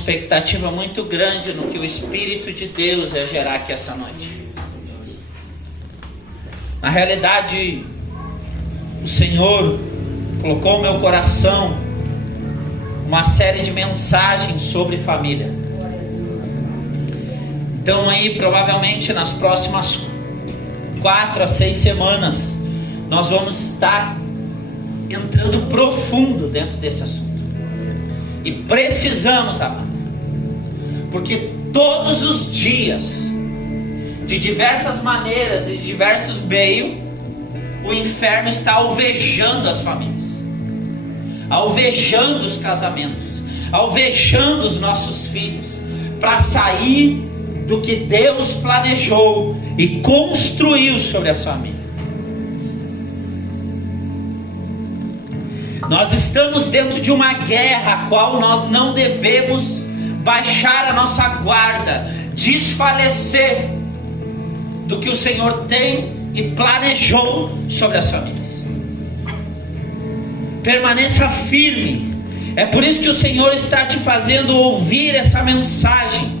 expectativa muito grande no que o Espírito de Deus ia gerar aqui essa noite. Na realidade, o Senhor colocou no meu coração uma série de mensagens sobre família. Então aí, provavelmente nas próximas 4 a 6 semanas, nós vamos estar entrando profundo dentro desse assunto. E precisamos, amado, porque todos os dias, de diversas maneiras e de diversos meios, o inferno está alvejando as famílias, alvejando os casamentos, alvejando os nossos filhos, para sair do que Deus planejou e construiu sobre a família. Nós estamos dentro de uma guerra a qual nós não devemos baixar a nossa guarda, desfalecer do que o Senhor tem e planejou sobre as famílias. Permaneça firme. É por isso que o Senhor está te fazendo ouvir essa mensagem.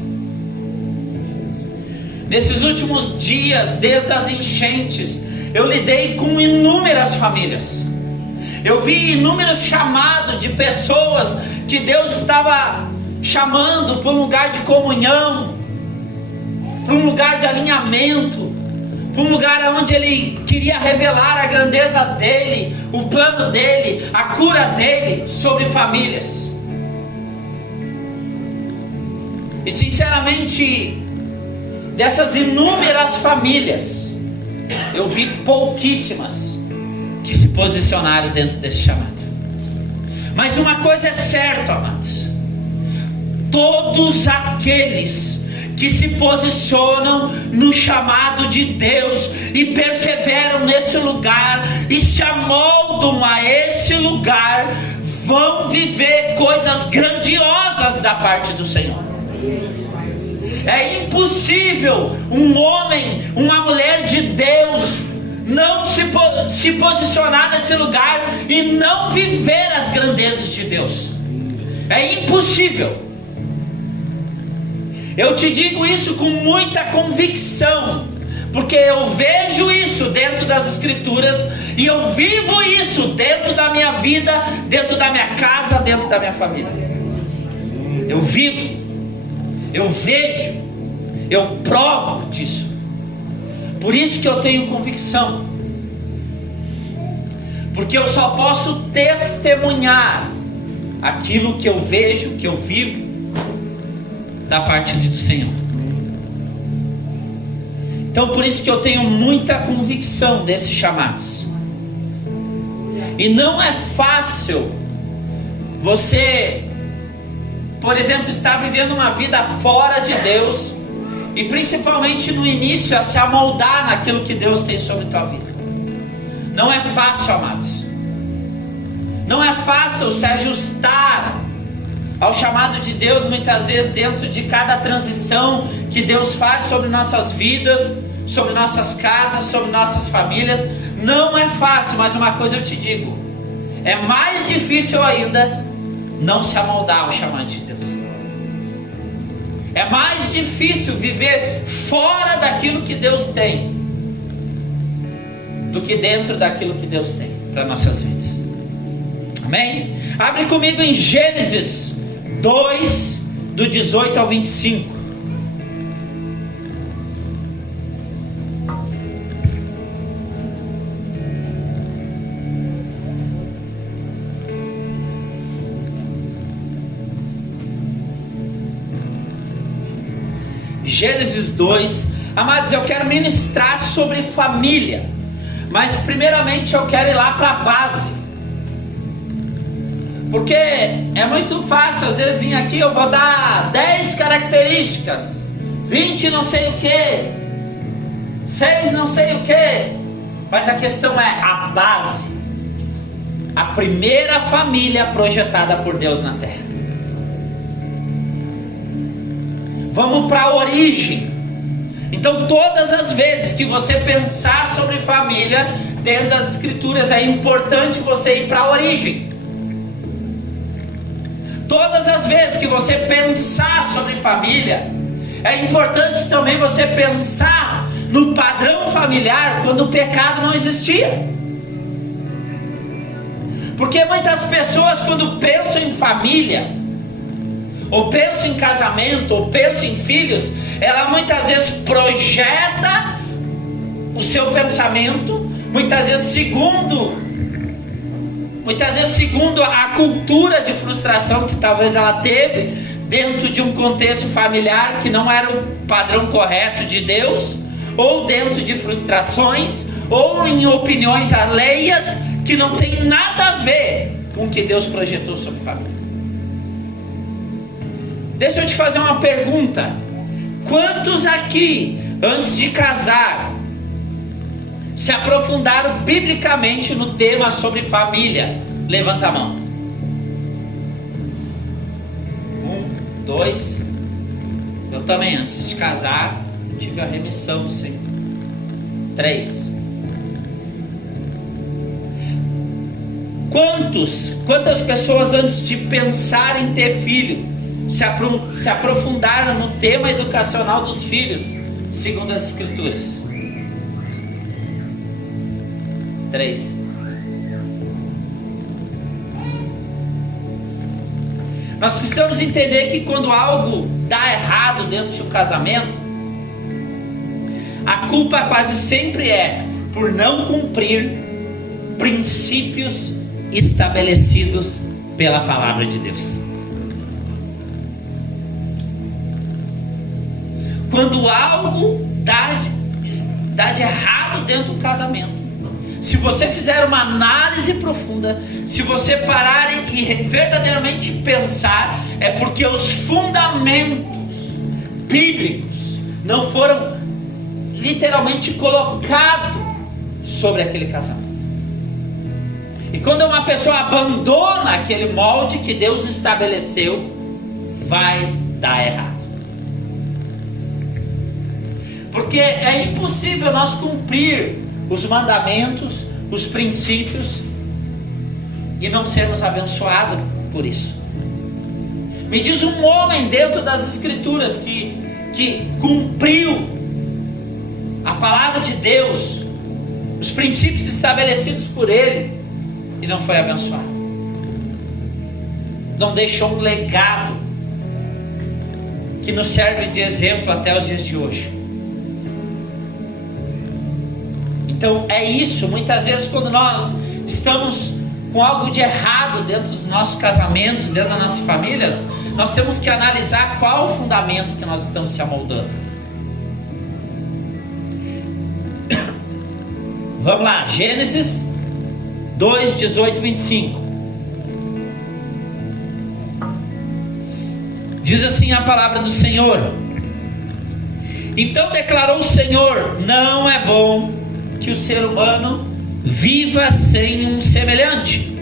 Nesses últimos dias, desde as enchentes, eu lidei com inúmeras famílias. Eu vi inúmeros chamados de pessoas que Deus estava chamando para um lugar de comunhão, para um lugar de alinhamento, para um lugar onde Ele queria revelar a grandeza dEle, o plano dEle, a cura dEle sobre famílias. E sinceramente, dessas inúmeras famílias, eu vi pouquíssimas que se posicionaram dentro desse chamado. Mas uma coisa é certa, amados: todos aqueles que se posicionam no chamado de Deus e perseveram nesse lugar e se amoldam a esse lugar, vão viver coisas grandiosas da parte do Senhor. É impossível um homem, uma mulher de Deus não se posicionar nesse lugar e não viver as grandezas de Deus. É impossível. Eu te digo isso com muita convicção, porque eu vejo isso dentro das Escrituras e eu vivo isso dentro da minha vida, dentro da minha casa, dentro da minha família. Eu vivo, eu vejo, eu provo disso. Por isso que eu tenho convicção, porque eu só posso testemunhar aquilo que eu vejo, que eu vivo da parte do Senhor. Então por isso que eu tenho muita convicção desses chamados. E não é fácil você, por exemplo, estar vivendo uma vida fora de Deus, e principalmente no início, a se amoldar naquilo que Deus tem sobre a tua vida. Não é fácil, amados. Não é fácil se ajustar ao chamado de Deus, muitas vezes dentro de cada transição que Deus faz sobre nossas vidas, sobre nossas casas, sobre nossas famílias. Não é fácil, mas uma coisa eu te digo: é mais difícil ainda não se amoldar ao chamado de Deus. É mais difícil viver fora daquilo que Deus tem do que dentro daquilo que Deus tem para nossas vidas. Amém? Abre comigo em Gênesis 2, do 18 ao 25. Gênesis 2. Amados, eu quero ministrar sobre família, mas primeiramente eu quero ir lá para a base, porque é muito fácil às vezes vir aqui, eu vou dar 10 características, 20 não sei o que, 6 não sei o que, mas a questão é a base, a primeira família projetada por Deus na terra. Vamos para a origem. Então todas as vezes que você pensar sobre família dentro das Escrituras, é importante você ir para a origem. todas as vezes que você pensar sobre família, é importante também você pensar no padrão familiar quando o pecado não existia. Porque muitas pessoas, quando pensam em família, ou pensam em casamento, ou pensam em filhos, ela muitas vezes projeta o seu pensamento, muitas vezes segundo a cultura de frustração que talvez ela teve dentro de um contexto familiar que não era o padrão correto de Deus, ou dentro de frustrações, ou em opiniões alheias que não tem nada a ver com o que Deus projetou sobre a família. Deixa eu te fazer uma pergunta: quantos aqui, antes de casar, se aprofundaram biblicamente no tema sobre família? Levanta a mão. 1, 2. Eu também, antes de casar, tive a remissão do Senhor. 3. Quantas pessoas, antes de pensar em ter filho, se aprofundaram no tema educacional dos filhos, segundo as Escrituras? 3. Nós precisamos entender que quando algo dá errado dentro de um casamento, a culpa quase sempre é por não cumprir princípios estabelecidos pela palavra de Deus. Quando algo dá de errado dentro do casamento, se você fizer uma análise profunda, se você parar e verdadeiramente pensar, é porque os fundamentos bíblicos não foram literalmente colocados sobre aquele casamento. E quando uma pessoa abandona aquele molde que Deus estabeleceu, vai dar errado. Porque é impossível nós cumprir os mandamentos, os princípios e não sermos abençoados por isso. Me diz um homem dentro das Escrituras que cumpriu a palavra de Deus, os princípios estabelecidos por ele, e não foi abençoado. Não deixou um legado que nos serve de exemplo até os dias de hoje. Então é isso, muitas vezes quando nós estamos com algo de errado dentro dos nossos casamentos, dentro das nossas famílias, nós temos que analisar qual o fundamento que nós estamos se amoldando. Vamos lá, Gênesis 2, 18 e 25. Diz assim a palavra do Senhor: então declarou o Senhor, não é bom que o ser humano viva sem um semelhante.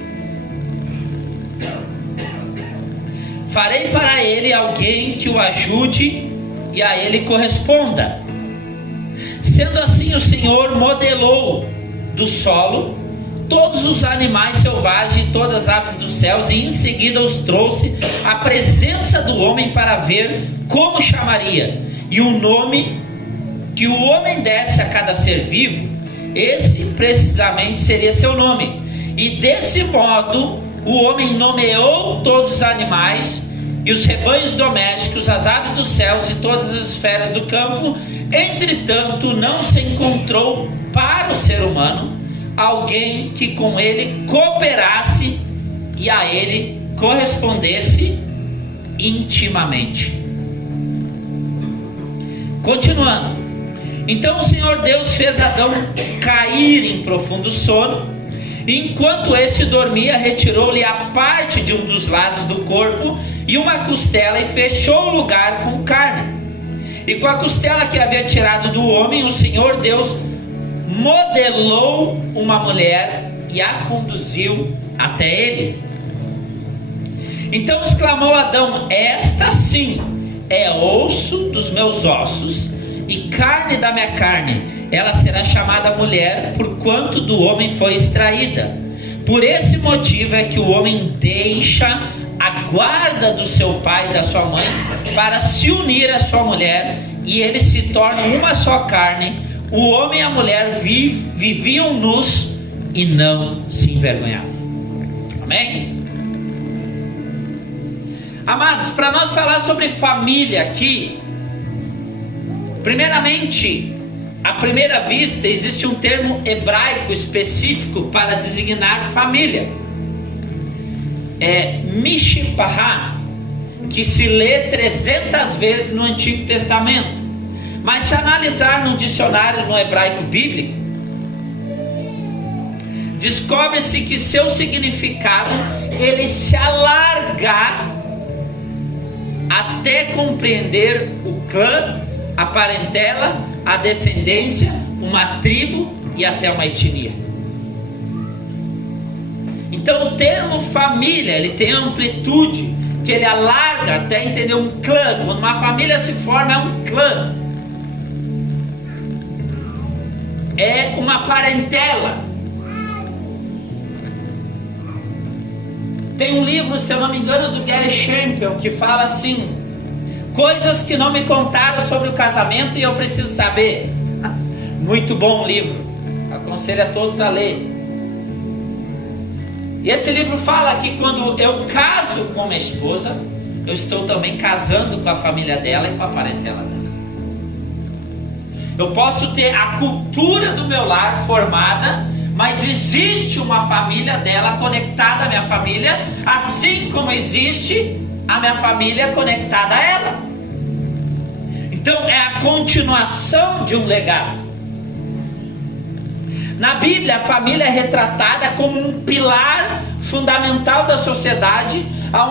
Farei para ele alguém que o ajude e a ele corresponda. Sendo assim, o Senhor modelou do solo todos os animais selvagens e todas as aves dos céus, e em seguida os trouxe à presença do homem para ver como chamaria, e o nome que o homem desse a cada ser vivo, esse precisamente seria seu nome. E desse modo o homem nomeou todos os animais e os rebanhos domésticos, as aves dos céus e todas as esferas do campo. Entretanto, não se encontrou para o ser humano alguém que com ele cooperasse e a ele correspondesse intimamente. Continuando. Então o Senhor Deus fez Adão cair em profundo sono, e enquanto este dormia, retirou-lhe a parte de um dos lados do corpo e uma costela, e fechou o lugar com carne. E com a costela que havia tirado do homem, o Senhor Deus modelou uma mulher e a conduziu até ele. Então exclamou Adão: esta sim é osso dos meus ossos e carne da minha carne, ela será chamada mulher, porquanto do homem foi extraída. Por esse motivo é que o homem deixa a guarda do seu pai e da sua mãe para se unir à sua mulher, e eles se tornam uma só carne. O homem e a mulher viviam nus e não se envergonhavam. Amém? Amados, para nós falar sobre família aqui, primeiramente, à primeira vista, existe um termo hebraico específico para designar família. É mishpahá, que se lê 300 vezes no Antigo Testamento. Mas se analisar no dicionário no hebraico bíblico, descobre-se que seu significado ele se alarga até compreender o clã, a parentela, a descendência, uma tribo e até uma etnia. Então o termo família, ele tem amplitude, que ele alarga até entender um clã. Quando uma família se forma, é um clã, é uma parentela. Tem um livro, se eu não me engano, do Gary Champion, que fala assim: coisas que não me contaram sobre o casamento e eu preciso saber. Muito bom livro, aconselho a todos a ler. E esse livro fala que quando eu caso com minha esposa, eu estou também casando com a família dela e com a parentela dela. Eu posso ter a cultura do meu lar formada, mas existe uma família dela conectada à minha família, assim como existe a minha família conectada a ela. Então é a continuação de um legado. Na Bíblia, a família é retratada como um pilar fundamental da sociedade,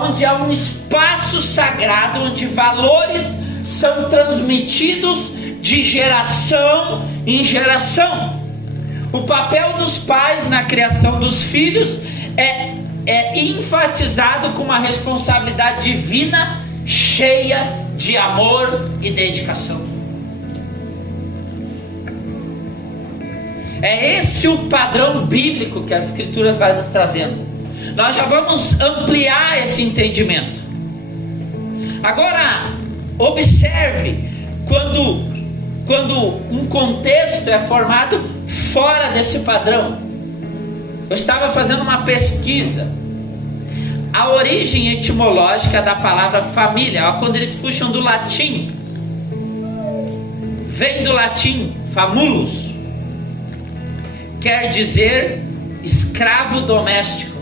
onde há um espaço sagrado, onde valores são transmitidos de geração em geração. O papel dos pais na criação dos filhos é enfatizado com uma responsabilidade divina, cheia de amor e dedicação. É esse o padrão bíblico que as Escrituras vai nos trazendo. Nós já vamos ampliar esse entendimento. Agora, observe quando um contexto é formado fora desse padrão. Eu estava fazendo uma pesquisa. A origem etimológica da palavra família, quando eles puxam do latim, vem do latim famulus, quer dizer escravo doméstico.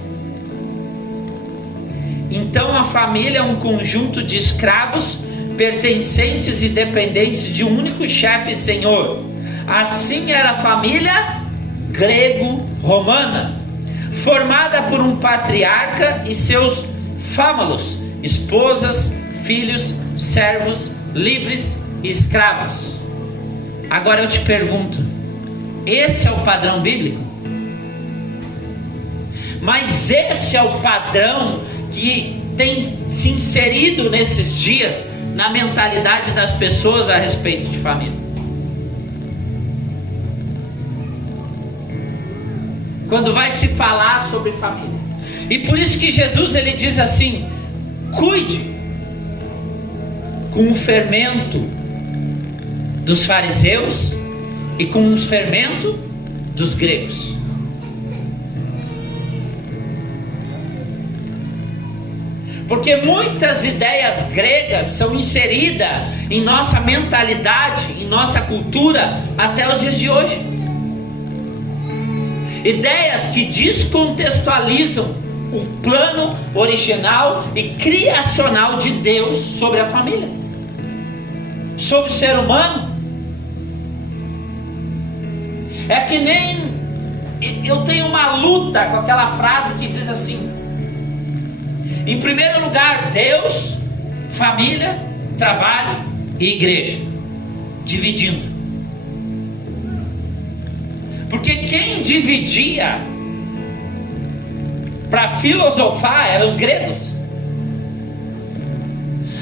Então a família é um conjunto de escravos pertencentes e dependentes de um único chefe e senhor. Assim era a família grego-romana, formada por um patriarca e seus fámulos, esposas, filhos, servos, livres e escravos. Agora eu te pergunto, esse é o padrão bíblico? Mas esse é o padrão que tem se inserido nesses dias na mentalidade das pessoas a respeito de família. Quando vai se falar sobre família. E por isso que Jesus ele diz assim: cuide com o fermento dos fariseus e com o fermento dos gregos. Porque muitas ideias gregas são inseridas em nossa mentalidade, em nossa cultura até os dias de hoje. Ideias que descontextualizam o plano original e criacional de Deus sobre a família, sobre o ser humano. É que nem eu tenho uma luta com aquela frase que diz assim: em primeiro lugar, Deus, família, trabalho e igreja, dividindo. Porque quem dividia para filosofar eram os gregos.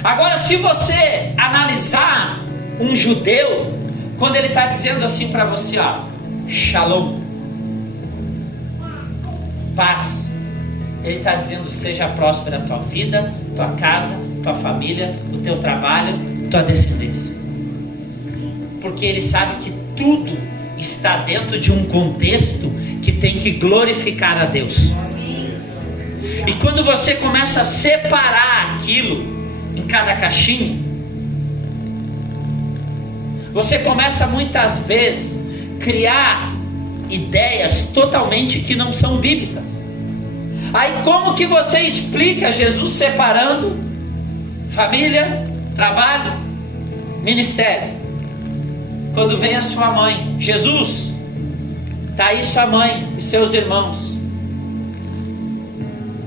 Agora, se você analisar um judeu, quando ele está dizendo assim para você, ó, shalom, paz, Ele está dizendo: seja próspera a tua vida, tua casa, tua família, o teu trabalho, tua descendência. Porque Ele sabe que tudo está dentro de um contexto que tem que glorificar a Deus. E quando você começa a separar aquilo em cada caixinha, você começa muitas vezes criar ideias totalmente que não são bíblicas. Aí como que você explica Jesus separando família, trabalho, ministério? Quando vem a sua mãe: Jesus, está aí sua mãe e seus irmãos.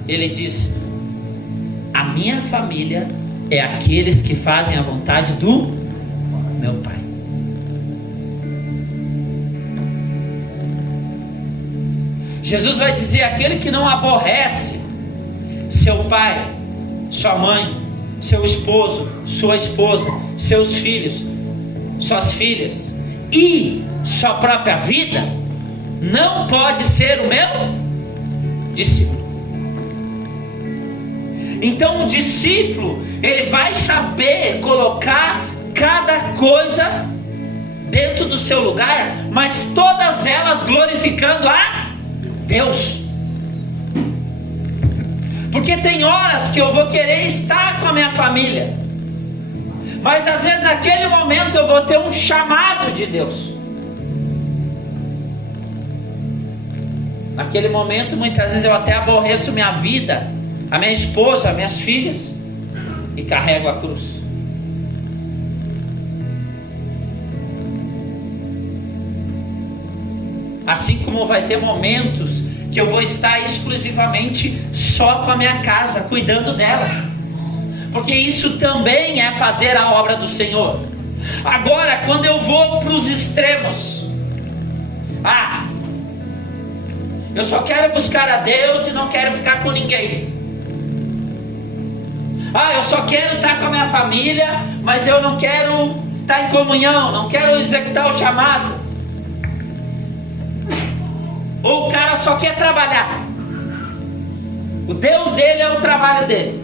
Ele diz: a minha família é aqueles que fazem a vontade do meu Pai. Jesus vai dizer: aquele que não aborrece seu pai, sua mãe, seu esposo, sua esposa, seus filhos, suas filhas e sua própria vida, não pode ser o meu discípulo. Então o discípulo, ele vai saber colocar cada coisa dentro do seu lugar, mas todas elas glorificando a Deus. Porque tem horas que eu vou querer estar com a minha família, mas às vezes naquele momento eu vou ter um chamado de Deus. Naquele momento muitas vezes eu até aborreço minha vida, a minha esposa, as minhas filhas, e carrego a cruz. Assim como vai ter momentos que eu vou estar exclusivamente só com a minha casa, cuidando dela, porque isso também é fazer a obra do Senhor. Agora, quando eu vou para os extremos, eu só quero buscar a Deus e não quero ficar com ninguém. Eu só quero estar com a minha família, mas eu não quero estar em comunhão, não quero executar o chamado. Ou o cara só quer trabalhar, o Deus dele é o trabalho dele.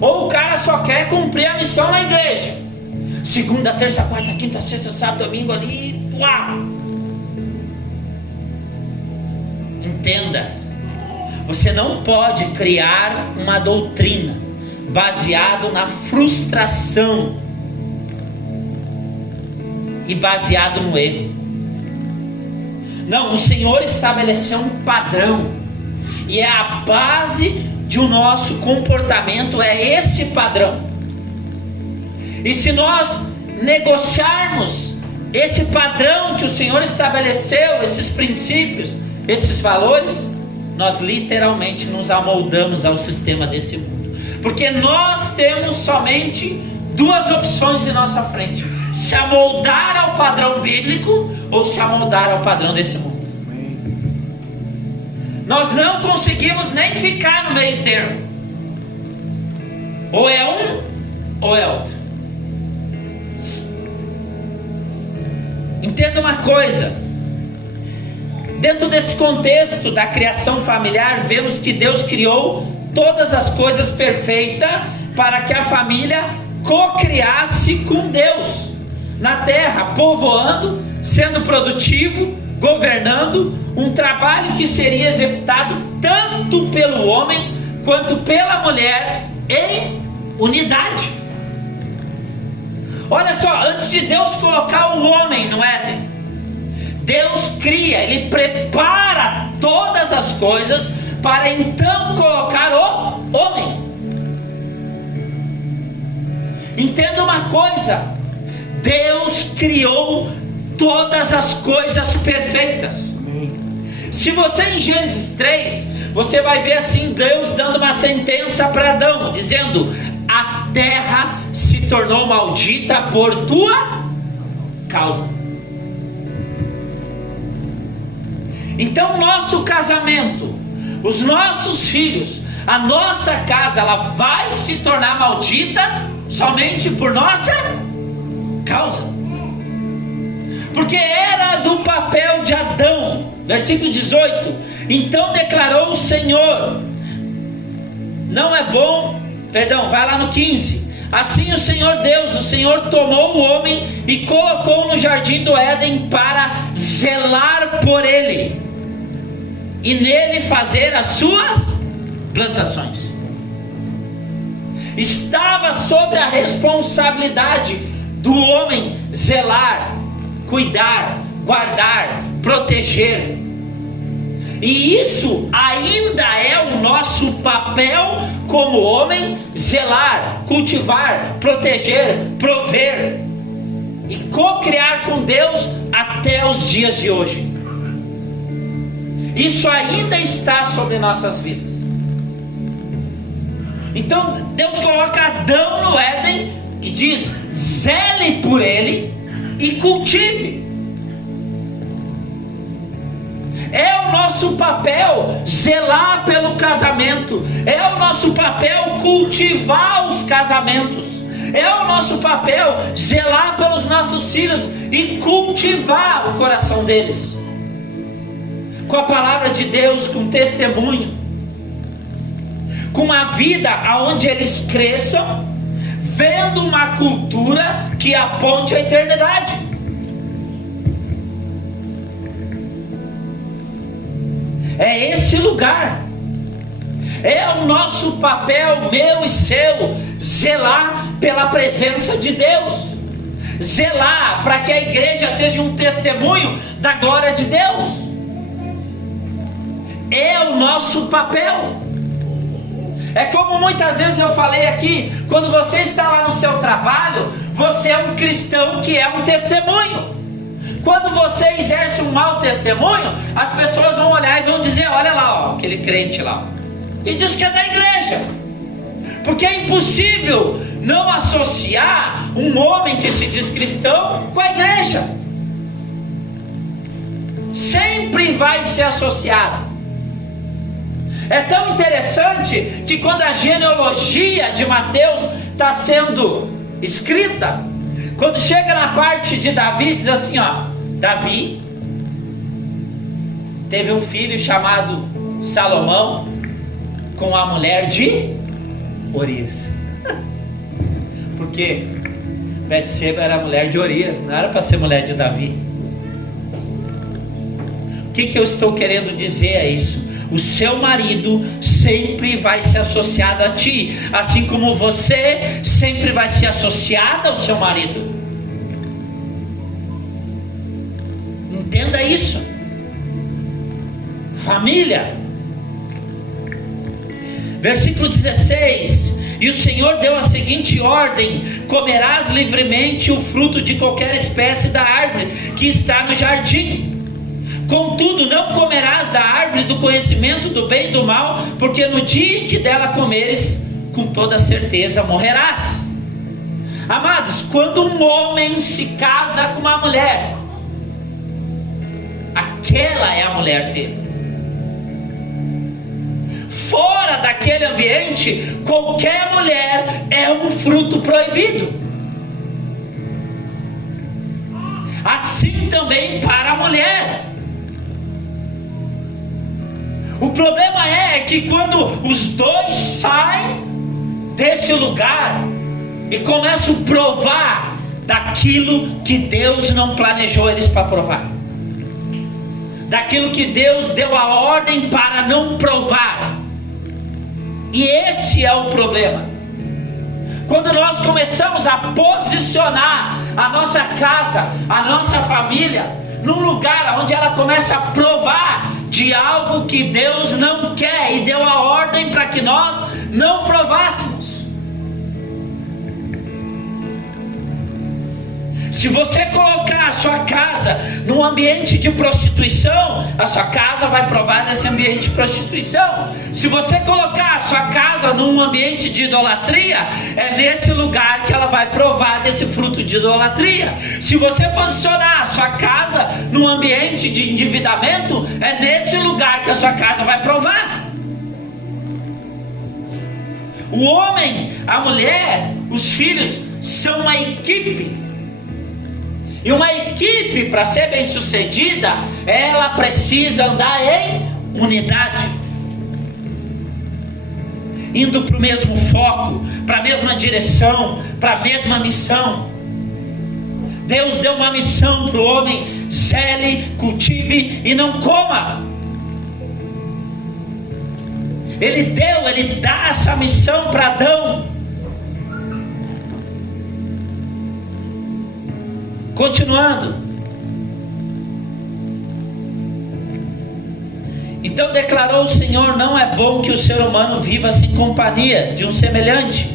Ou o cara só quer cumprir a missão na igreja, segunda, terça, quarta, quinta, sexta, sábado, domingo ali, uau. Entenda, você não pode criar uma doutrina baseado na frustração e baseado no erro. Não, o Senhor estabeleceu um padrão, e é a base de o nosso comportamento, é esse padrão. E se nós negociarmos esse padrão que o Senhor estabeleceu, esses princípios, esses valores, nós literalmente nos amoldamos ao sistema desse mundo. Porque nós temos somente duas opções em nossa frente: se amoldar ao padrão bíblico ou se amoldar ao padrão desse mundo. Nós não conseguimos nem ficar no meio termo. Ou é um ou é outro. Entenda uma coisa: dentro desse contexto da criação familiar, vemos que Deus criou todas as coisas perfeitas para que a família co-criasse com Deus na terra, povoando, sendo produtivo, governando, um trabalho que seria executado tanto pelo homem quanto pela mulher em unidade. Olha só, antes de Deus colocar o homem no Éden, Deus cria, Ele prepara todas as coisas para então colocar o homem. Entenda uma coisa: Deus criou todas as coisas perfeitas. Se você em Gênesis 3, você vai ver assim Deus dando uma sentença para Adão, dizendo: a terra se tornou maldita por tua causa. Então nosso casamento, os nossos filhos, a nossa casa, ela vai se tornar maldita somente por nossa causa. Porque era do papel de Adão Versículo 18: então declarou o Senhor, não é bom, perdão, vai lá no 15. Assim o Senhor Deus, o Senhor tomou o homem e colocou no jardim do Éden para zelar por ele e nele fazer as suas plantações. Estava sobre a responsabilidade do homem zelar, cuidar, guardar, proteger. E isso ainda é o nosso papel como homem: zelar, cultivar, proteger, prover e co-criar com Deus até os dias de hoje. Isso ainda está sobre nossas vidas. Então Deus coloca Adão no Éden e diz: zele por ele e cultive. É o nosso papel zelar pelo casamento. É o nosso papel cultivar os casamentos. É o nosso papel zelar pelos nossos filhos e cultivar o coração deles com a palavra de Deus, com testemunho, com a vida aonde eles cresçam, vendo uma cultura que aponte a eternidade. É esse lugar, é o nosso papel, meu e seu, zelar pela presença de Deus, zelar para que a igreja seja um testemunho da glória de Deus. É o nosso papel. É como muitas vezes eu falei aqui: quando você está lá no seu trabalho, você é um cristão que é um testemunho. Quando você exerce um mau testemunho, as pessoas vão olhar e vão dizer: olha lá, ó, aquele crente lá, e diz que é da igreja. Porque é impossível não associar um homem que se diz cristão com a igreja. Sempre vai ser associado. É tão interessante que quando a genealogia de Mateus está sendo escrita, quando chega na parte de Davi, diz assim, ó: Davi teve um filho chamado Salomão com a mulher de Urias. Porque Betseba era mulher de Urias, não era para ser mulher de Davi. O que eu estou querendo dizer é isso: o seu marido sempre vai ser associado a ti, assim como você sempre vai ser associada ao seu marido. Entenda isso. Família. Versículo 16: e o Senhor deu a seguinte ordem: comerás livremente o fruto de qualquer espécie da árvore que está no jardim. Contudo, não comerás da árvore do conhecimento do bem e do mal, porque no dia em que dela comeres, com toda certeza morrerás. Amados, quando um homem se casa com uma mulher, aquela é a mulher dele. Fora daquele ambiente, qualquer mulher é um fruto proibido. Assim também para a mulher. O problema é que quando os dois saem desse lugar e começam a provar daquilo que Deus não planejou eles para provar, daquilo que Deus deu a ordem para não provar. E esse é o problema. Quando nós começamos a posicionar a nossa casa, a nossa família, num lugar onde ela começa a provar de algo que Deus não quer e deu a ordem para que nós não provássemos. Se você colocar a sua casa num ambiente de prostituição, a sua casa vai provar desse ambiente de prostituição. Se você colocar a sua casa num ambiente de idolatria, é nesse lugar que ela vai provar desse fruto de idolatria. Se você posicionar a sua casa num ambiente de endividamento, é nesse lugar que a sua casa vai provar. O homem, a mulher, os filhos são uma equipe. E uma equipe, para ser bem sucedida, ela precisa andar em unidade, indo para o mesmo foco, para a mesma direção, para a mesma missão. Deus deu uma missão para o homem: zele, cultive e não coma. Ele dá essa missão para Adão. Continuando. Então declarou o Senhor: não é bom que o ser humano viva sem companhia de um semelhante.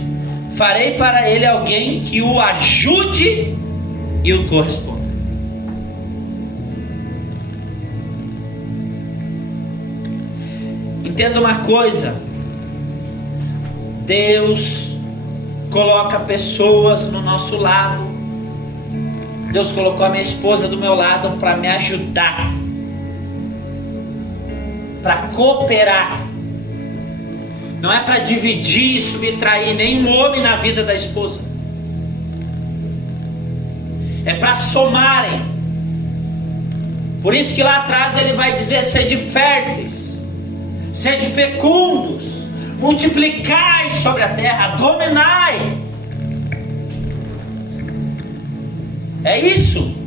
Farei para ele alguém que o ajude e o corresponda. Entenda uma coisa: Deus coloca pessoas no nosso lado. Deus colocou a minha esposa do meu lado para me ajudar, para cooperar. Não é para dividir e subtrair nenhum homem na vida da esposa. É para somarem. Por isso que lá atrás ele vai dizer: sede férteis, sede fecundos, multiplicai sobre a terra, dominai. É isso.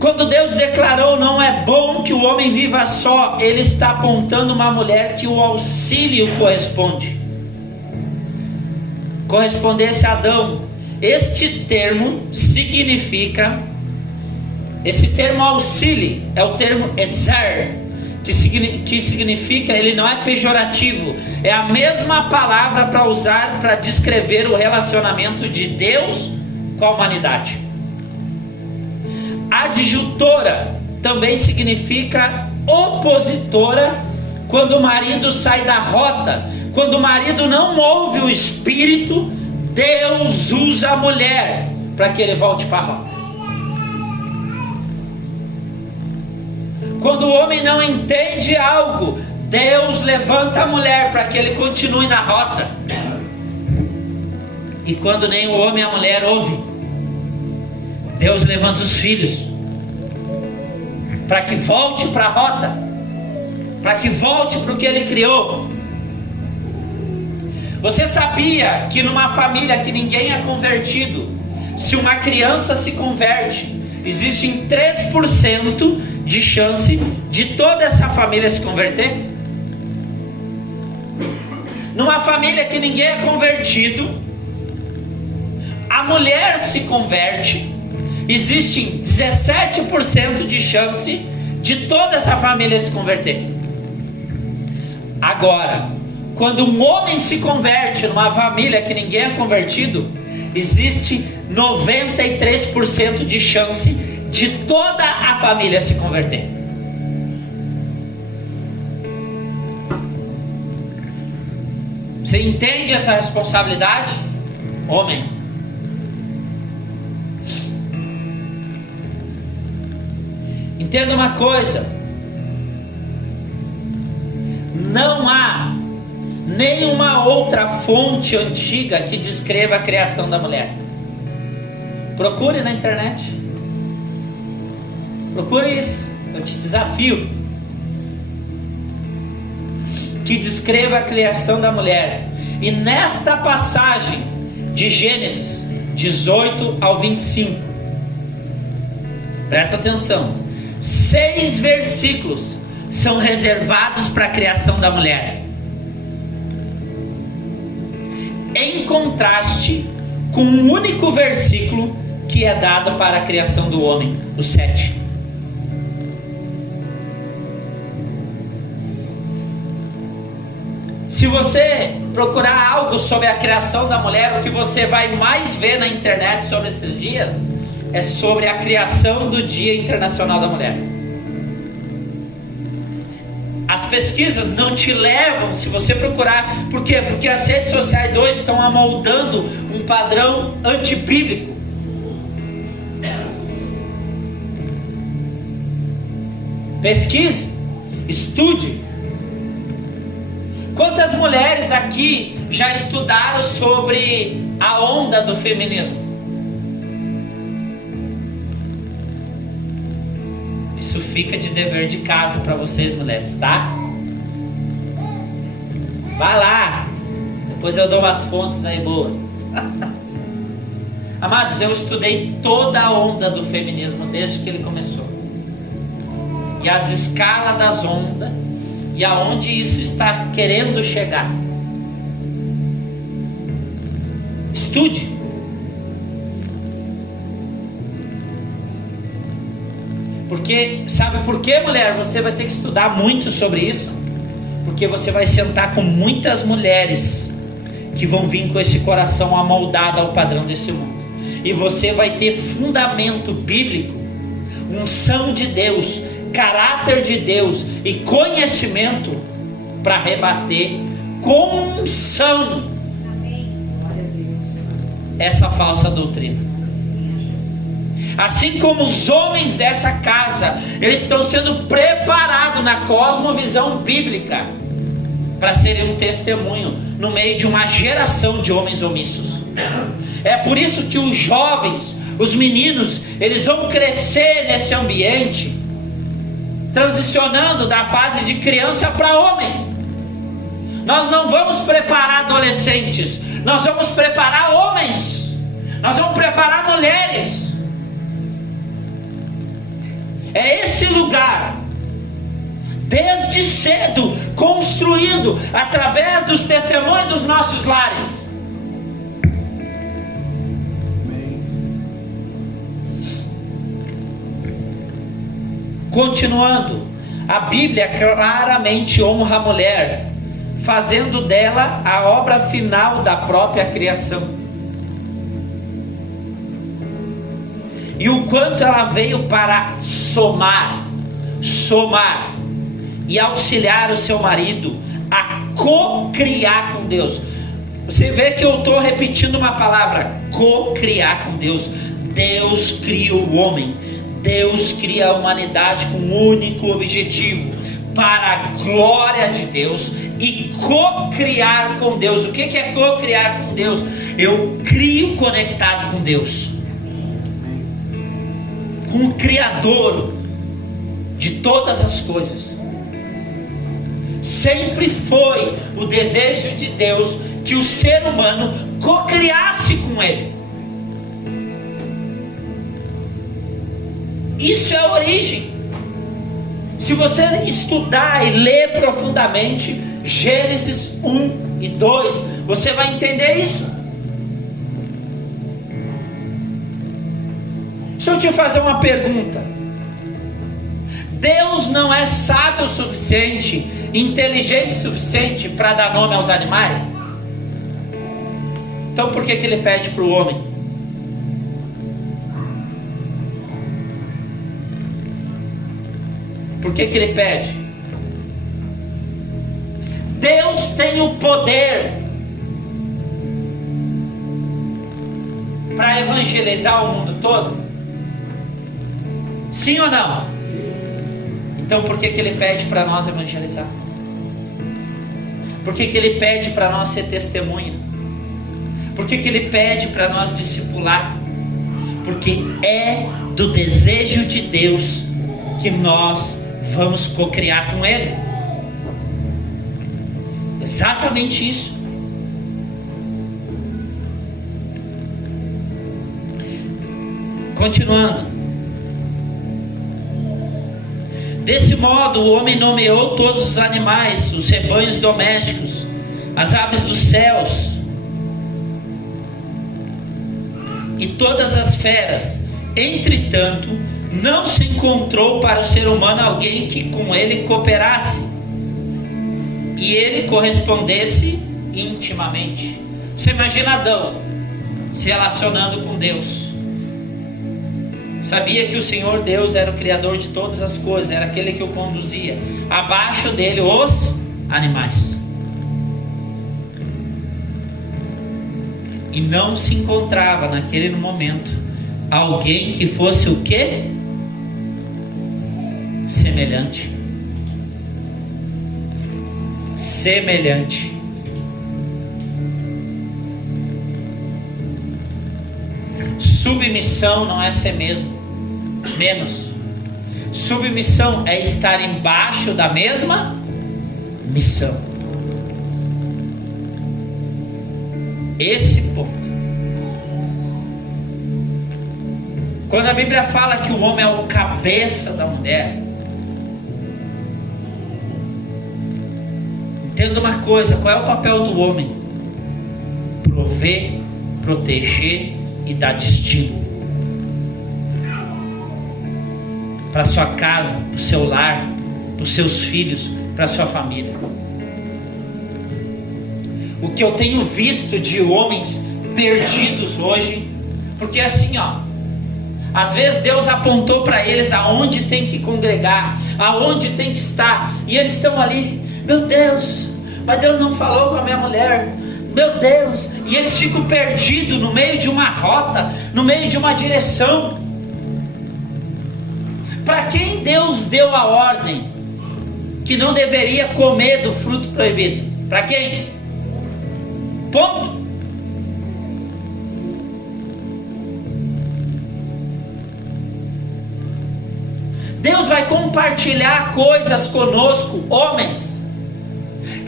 Quando Deus declarou: não é bom que o homem viva só, Ele está apontando uma mulher que o auxílio corresponde. Correspondesse a Adão. Este termo significa, esse termo auxílio é o termo ezer, que significa, ele não é pejorativo, é a mesma palavra para usar para descrever o relacionamento de Deus com a humanidade. Adjutora também significa opositora, quando o marido sai da rota, quando o marido não ouve o espírito, Deus usa a mulher para que ele volte para a rota. Quando o homem não entende algo, Deus levanta a mulher para que ele continue na rota. E quando nem o homem e a mulher ouvem, Deus levanta os filhos para que volte para a rota, para que volte para o que Ele criou. Você sabia que numa família que ninguém é convertido, se uma criança se converte, existem 3% de chance de toda essa família se converter? Numa família que ninguém é convertido, a mulher se converte, existem 17% de chance de toda essa família se converter. Agora, quando um homem se converte numa família que ninguém é convertido, existe 93% de chance de toda a família se converter. Você entende essa responsabilidade? Homem. Entenda uma coisa: não há nenhuma outra fonte antiga que descreva a criação da mulher. Procure na internet. Procure isso. Eu te desafio. Que descreva a criação da mulher. E nesta passagem de Gênesis 18 ao 25, presta atenção, 6 versículos são reservados para a criação da mulher, em contraste com um único versículo que é dado para a criação do homem, o 7. Se você procurar algo sobre a criação da mulher, o que você vai mais ver na internet sobre esses dias é sobre a criação do Dia Internacional da Mulher. As pesquisas não te levam, se você procurar, por quê? Porque as redes sociais hoje estão amoldando um padrão antibíblico. Pesquise, estude. Quantas mulheres aqui já estudaram sobre a onda do feminismo? Isso fica de dever de casa para vocês, mulheres, tá? Vai lá, depois eu dou umas fontes aí boas. Amados, eu estudei toda a onda do feminismo desde que ele começou, e as escalas das ondas, e aonde isso está querendo chegar. Estude. Porque, sabe por que, mulher? Você vai ter que estudar muito sobre isso. Porque você vai sentar com muitas mulheres que vão vir com esse coração amoldado ao padrão desse mundo. E você vai ter fundamento bíblico, unção de Deus, caráter de Deus e conhecimento para rebater com unção essa falsa doutrina. Assim como os homens dessa casa, eles estão sendo preparados na cosmovisão bíblica para serem um testemunho no meio de uma geração de homens omissos. É por isso que os jovens, os meninos, eles vão crescer nesse ambiente, transicionando da fase de criança para homem. Nós não vamos preparar adolescentes, nós vamos preparar homens, nós vamos preparar mulheres. É esse lugar, desde cedo, construído através dos testemunhos dos nossos lares. Continuando, a Bíblia claramente honra a mulher, fazendo dela a obra final da própria criação. E o quanto ela veio para somar e auxiliar o seu marido a co-criar com Deus. Você vê que eu estou repetindo uma palavra: co-criar com Deus. Deus cria o homem, Deus cria a humanidade com um único objetivo, para a glória de Deus, e co-criar com Deus. O que é co-criar com Deus? Eu crio conectado com Deus, com o Criador de todas as coisas. Sempre foi o desejo de Deus que o ser humano co-criasse com Ele. Isso é a origem. Se você estudar e ler profundamente Gênesis 1 e 2, você vai entender isso. Deixa eu te fazer uma pergunta. Deus não é sábio o suficiente, inteligente o suficiente para dar nome aos animais? Então por que Ele pede para o homem? Por que Ele pede? Deus tem o poder para evangelizar o mundo todo? Sim ou não? Então por que Ele pede para nós evangelizar? Por que Ele pede para nós ser testemunha? Por que Ele pede para nós discipular? Porque é do desejo de Deus que nós vamos co-criar com Ele. Exatamente isso. Continuando. Desse modo o homem nomeou todos os animais, os rebanhos domésticos, as aves dos céus e todas as feras. Entretanto, não se encontrou para o ser humano alguém que com ele cooperasse e ele correspondesse intimamente. Você imagina Adão se relacionando com Deus. Sabia que o Senhor Deus era o Criador de todas as coisas, era aquele que o conduzia. Abaixo dele os animais. E não se encontrava naquele momento alguém que fosse o quê? Semelhante. semelhante. Submissão não é ser mesmo, menos. Submissão é estar embaixo da mesma missão. Esse ponto. Quando a Bíblia fala que o homem é o cabeça da mulher, entenda uma coisa: qual é o papel do homem? Prover, proteger e dar destino para sua casa, para o seu lar, para os seus filhos, para a sua família. O que eu tenho visto de homens perdidos hoje, porque assim, às vezes Deus apontou para eles aonde tem que congregar, aonde tem que estar, e eles estão ali, meu Deus, mas Deus não falou com a minha mulher, meu Deus, e eles ficam perdidos no meio de uma rota, no meio de uma direção. Para quem Deus deu a ordem que não deveria comer do fruto proibido? Para quem? Ponto. Deus vai compartilhar coisas conosco, homens,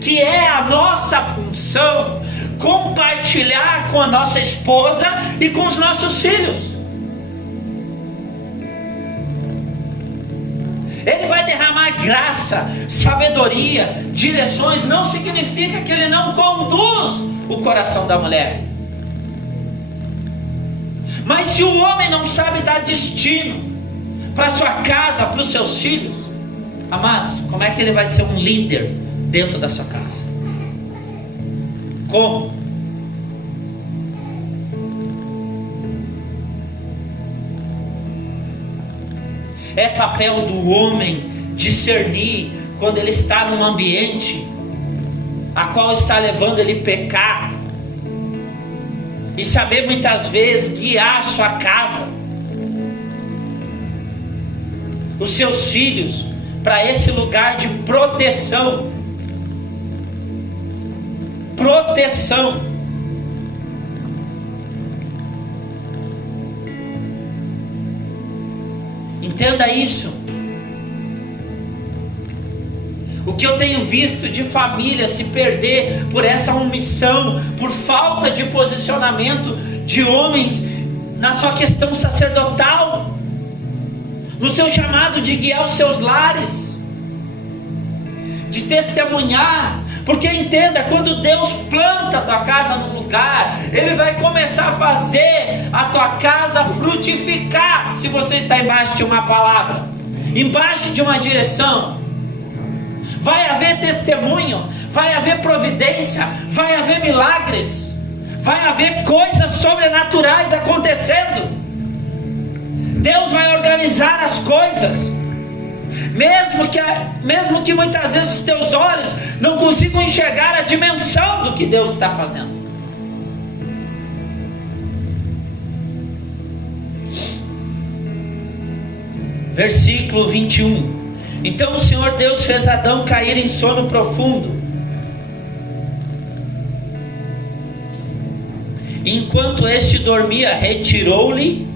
que é a nossa função, compartilhar com a nossa esposa e com os nossos filhos. Ele vai derramar graça, sabedoria, direções. Não significa que ele não conduz o coração da mulher. Mas se o homem não sabe dar destino para sua casa, para os seus filhos, amados, como é que ele vai ser um líder dentro da sua casa? Como? É papel do homem discernir quando ele está num ambiente a qual está levando ele a pecar, e saber muitas vezes guiar a sua casa, os seus filhos, para esse lugar de proteção. Proteção. Entenda isso. O que eu tenho visto de família se perder por essa omissão, por falta de posicionamento de homens na sua questão sacerdotal, no seu chamado de guiar os seus lares, de testemunhar. Porque entenda, quando Deus planta a tua casa num lugar, Ele vai começar a fazer a tua casa frutificar. Se você está embaixo de uma palavra, embaixo de uma direção, vai haver testemunho, vai haver providência, vai haver milagres, vai haver coisas sobrenaturais acontecendo. Deus vai organizar as coisas, mesmo que muitas vezes os teus olhos não consigam enxergar a dimensão do que Deus está fazendo. Versículo 21. Então o Senhor Deus fez Adão cair em sono profundo. Enquanto este dormia, retirou-lhe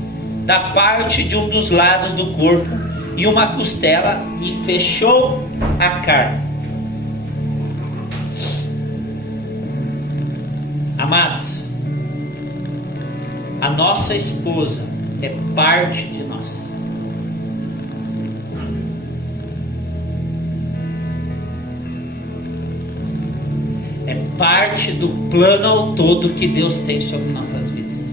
da parte de um dos lados do corpo e uma costela e fechou a carne. Amados, a nossa esposa é parte de nós. É parte do plano ao todo que Deus tem sobre nossas vidas.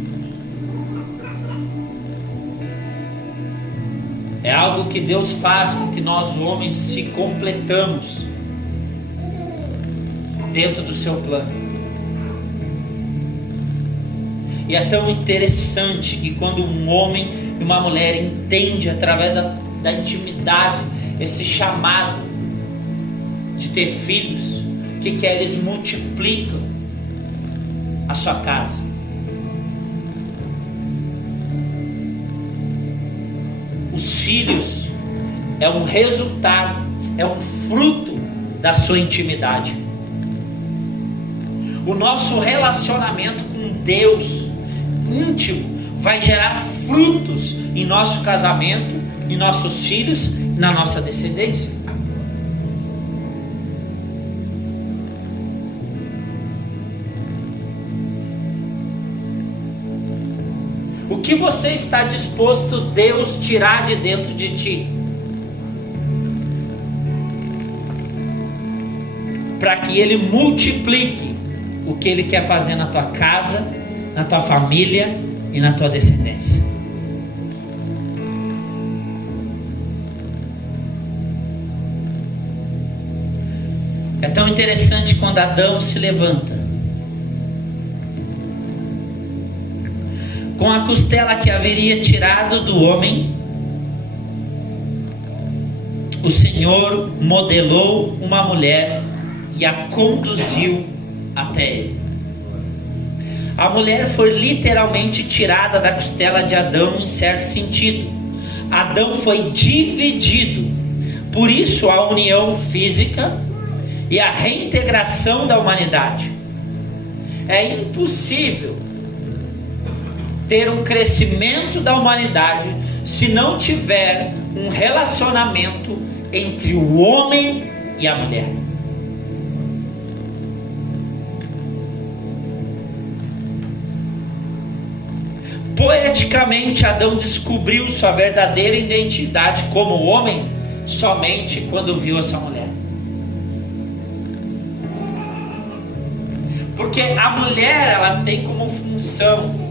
É algo que Deus faz com que nós homens se completamos dentro do seu plano. E é tão interessante que quando um homem e uma mulher entendem através da intimidade esse chamado de ter filhos, que eles multiplicam a sua casa. Os filhos é um resultado, é um fruto da sua intimidade. O nosso relacionamento com Deus íntimo vai gerar frutos em nosso casamento, em nossos filhos, na nossa descendência. O que você está disposto Deus tirar de dentro de ti, para que Ele multiplique o que Ele quer fazer na tua casa, na tua família e na tua descendência? É tão interessante quando Adão se levanta com a costela que haveria tirado do homem. O Senhor modelou uma mulher e a conduziu até ele. A mulher foi literalmente tirada da costela de Adão em certo sentido. Adão foi dividido. Por isso a união física e a reintegração da humanidade. É impossível ter um crescimento da humanidade se não tiver um relacionamento entre o homem e a mulher. Poeticamente, Adão descobriu sua verdadeira identidade como homem somente quando viu essa mulher. Porque a mulher, ela tem como função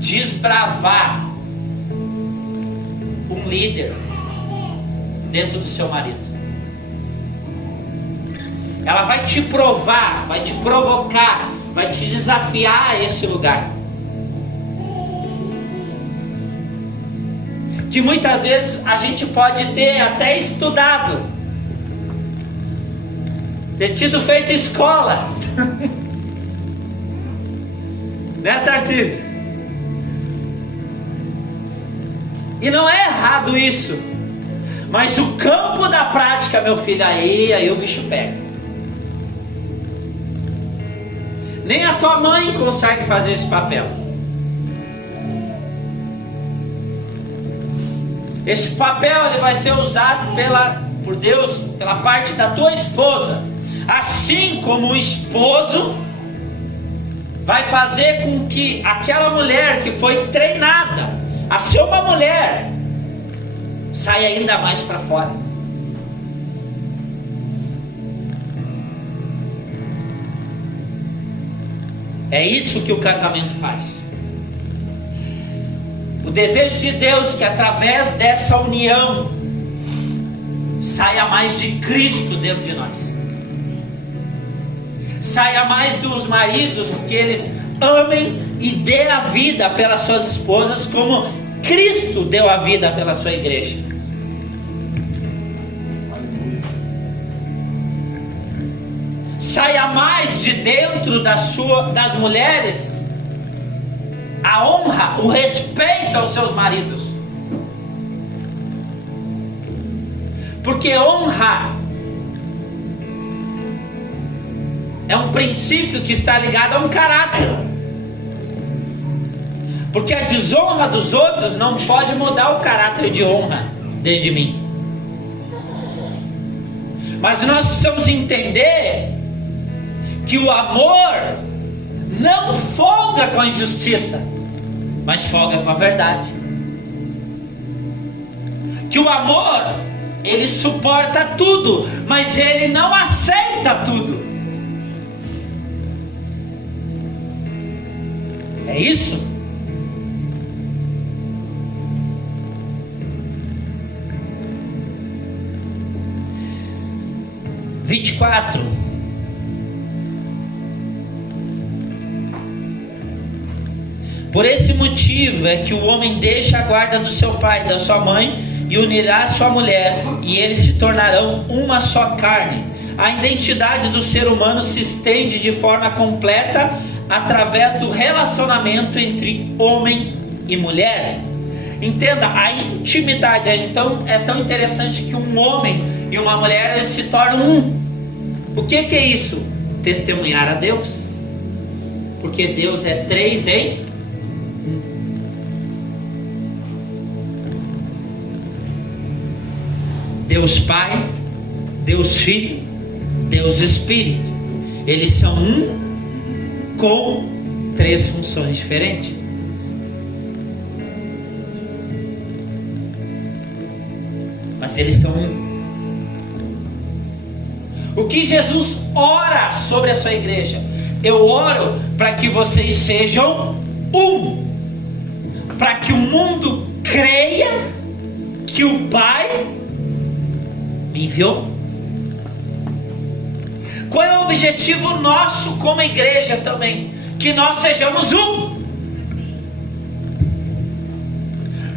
desbravar um líder dentro do seu marido. Ela vai te provar, vai te provocar, vai te desafiar a esse lugar. Que muitas vezes a gente pode ter até estudado, ter tido feito escola, né, Tarcísio? E não é errado isso, mas o campo da prática, meu filho, aí o bicho pega. Nem a tua mãe consegue fazer esse papel. Esse papel ele vai ser usado por Deus pela parte da tua esposa. Assim como o esposo vai fazer com que aquela mulher que foi treinada a ser uma mulher saia ainda mais para fora. É isso que o casamento faz. O desejo de Deus que através dessa união saia mais de Cristo dentro de nós. Saia mais dos maridos, que eles amem e dê a vida pelas suas esposas como Cristo deu a vida pela sua igreja. Saia mais de dentro das mulheres a honra, o respeito aos seus maridos. Porque honra é um princípio que está ligado a um caráter. Porque a desonra dos outros não pode mudar o caráter de honra dentro de mim. Mas nós precisamos entender que o amor não folga com a injustiça, mas folga com a verdade. Que o amor, ele suporta tudo, mas ele não aceita tudo. É isso? (24) Por esse motivo é que o homem deixa a guarda do seu pai e da sua mãe e unirá sua mulher, e eles se tornarão uma só carne. A identidade do ser humano se estende de forma completa através do relacionamento entre homem e mulher. Entenda, a intimidade é tão interessante que um homem e uma mulher eles se tornam um. O que é isso? testemunhar a Deus, porque Deus é 3 em 1. Deus Pai, Deus Filho, Deus Espírito, eles são um com 3 funções diferentes. Mas eles são um. O que Jesus ora sobre a sua igreja? Eu oro para que vocês sejam um, para que o mundo creia que o Pai me enviou. Qual é o objetivo nosso como igreja também? Que nós sejamos um.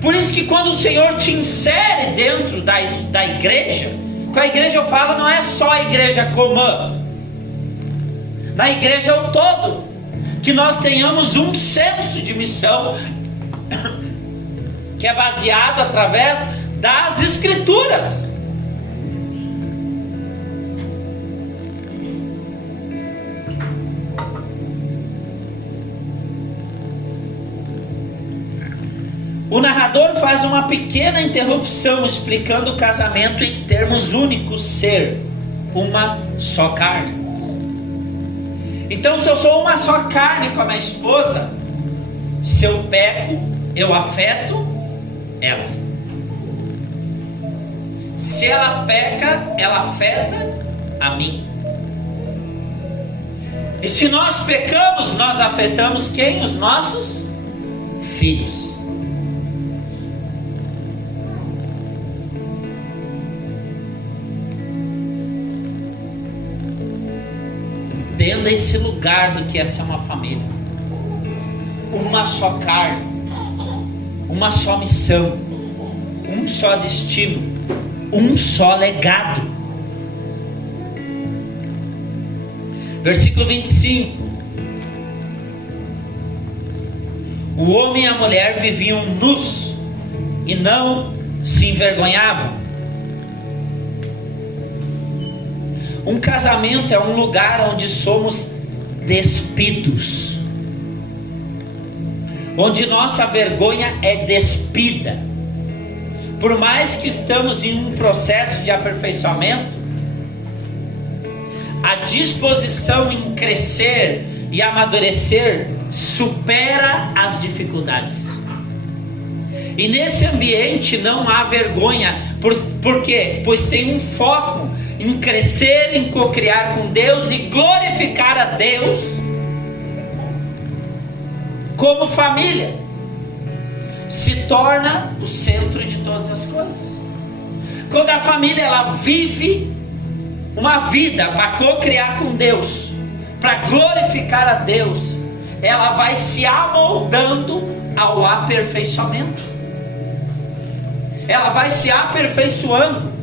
Por isso que quando o Senhor te insere dentro da igreja, com a igreja eu falo, não é só a igreja comum, na igreja é o todo, que nós tenhamos um senso de missão que é baseado através das Escrituras. O narrador faz uma pequena interrupção explicando o casamento em termos únicos, ser uma só carne. Então, se eu sou uma só carne com a minha esposa, se eu peco, eu afeto ela. Se ela peca, ela afeta a mim. E se nós pecamos, nós afetamos quem? Os nossos filhos. Entenda esse lugar do que é ser uma família. Uma só carne, uma só missão, um só destino, um só legado. Versículo 25. O homem e a mulher viviam nus e não se envergonhavam. Um casamento é um lugar onde somos despidos, onde nossa vergonha é despida. Por mais que estamos em um processo de aperfeiçoamento, a disposição em crescer e amadurecer supera as dificuldades. E nesse ambiente não há vergonha. Por quê? Pois tem um foco em crescer, em cocriar com Deus e glorificar a Deus como família. Se torna o centro de todas as coisas. Quando a família ela vive uma vida para cocriar com Deus, para glorificar a Deus, ela vai se amoldando ao aperfeiçoamento. Ela vai se aperfeiçoando.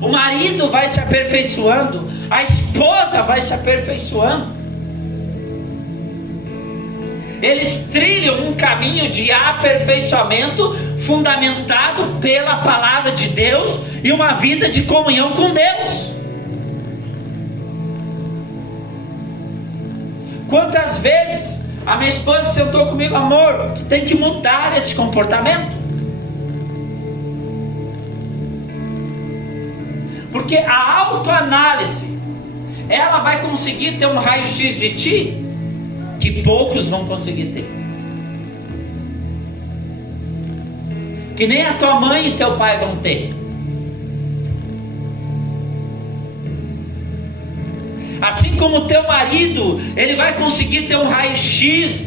O marido vai se aperfeiçoando. A esposa vai se aperfeiçoando. Eles trilham um caminho de aperfeiçoamento fundamentado pela palavra de Deus e uma vida de comunhão com Deus. Quantas vezes a minha esposa sentou comigo, amor, tem que mudar esse comportamento. Porque a autoanálise, ela vai conseguir ter um raio-x de ti que poucos vão conseguir ter. Que nem a tua mãe e teu pai vão ter. Assim como o teu marido, ele vai conseguir ter um raio-x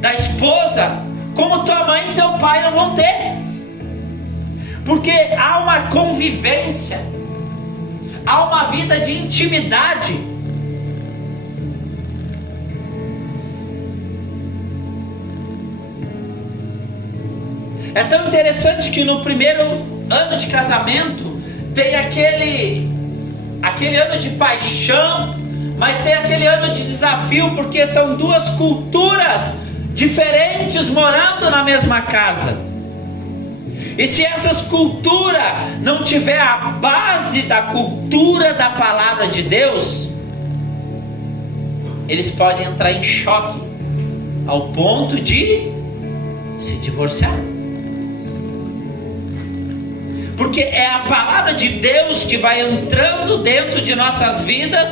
da esposa, como tua mãe e teu pai não vão ter. Porque há uma convivência, há uma vida de intimidade. É tão interessante que no primeiro ano de casamento tem aquele ano de paixão, mas tem aquele ano de desafio, porque são duas culturas diferentes morando na mesma casa. E se essas culturas não tiver a base da cultura da palavra de Deus, eles podem entrar em choque ao ponto de se divorciar. Porque é a palavra de Deus que vai entrando dentro de nossas vidas,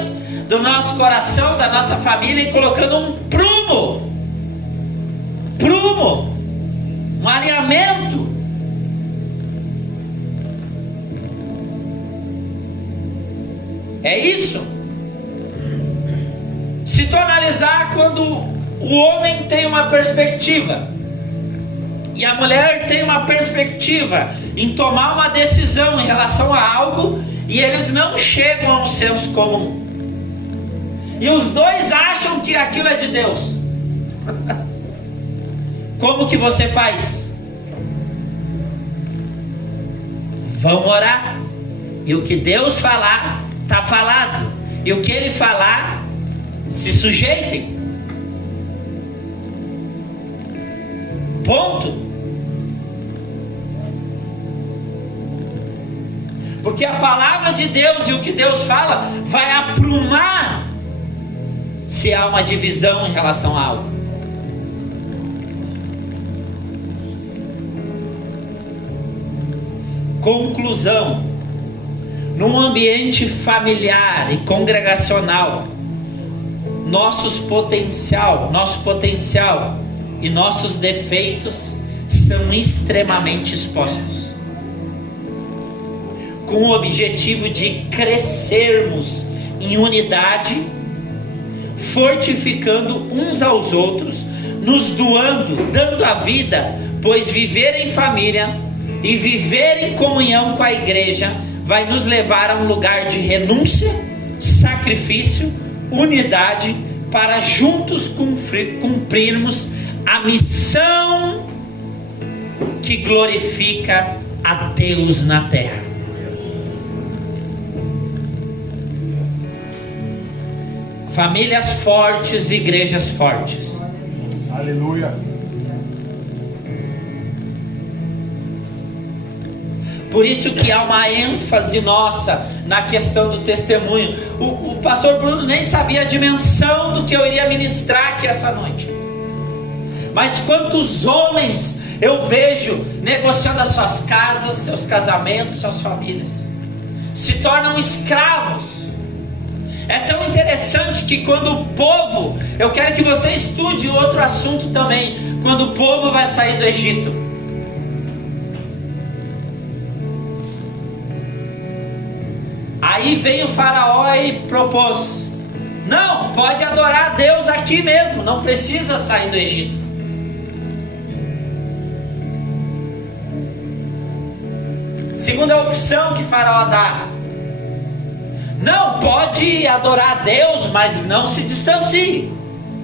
do nosso coração, da nossa família, e colocando um prumo, um alinhamento. É isso. Se tu analisar, quando o homem tem uma perspectiva e a mulher tem uma perspectiva em tomar uma decisão em relação a algo, e eles não chegam a um senso comum, e os dois acham que aquilo é de Deus, como que você faz? Vão orar, e o que Deus falar, está falado, e o que Ele falar, se sujeitem. Ponto. Porque a palavra de Deus e o que Deus fala vai aprumar se há uma divisão em relação a algo. Conclusão: num ambiente familiar e congregacional, nosso potencial e nossos defeitos são extremamente expostos, com o objetivo de crescermos em unidade, fortificando uns aos outros, nos dando a vida, pois viver em família e viver em comunhão com a igreja vai nos levar a um lugar de renúncia, sacrifício, unidade, para juntos cumprirmos a missão que glorifica a Deus na terra. Famílias fortes, igrejas fortes. Aleluia. Por isso que há uma ênfase nossa na questão do testemunho. O pastor Bruno nem sabia a dimensão do que eu iria ministrar aqui essa noite. Mas quantos homens eu vejo negociando as suas casas, seus casamentos, suas famílias, se tornam escravos. É tão interessante que quando o povo, eu quero que você estude outro assunto também, quando o povo vai sair do Egito, aí veio o faraó e propôs: não, pode adorar a Deus aqui mesmo, não precisa sair do Egito. Segunda opção que o faraó dá: não, pode adorar a Deus, mas não se distancie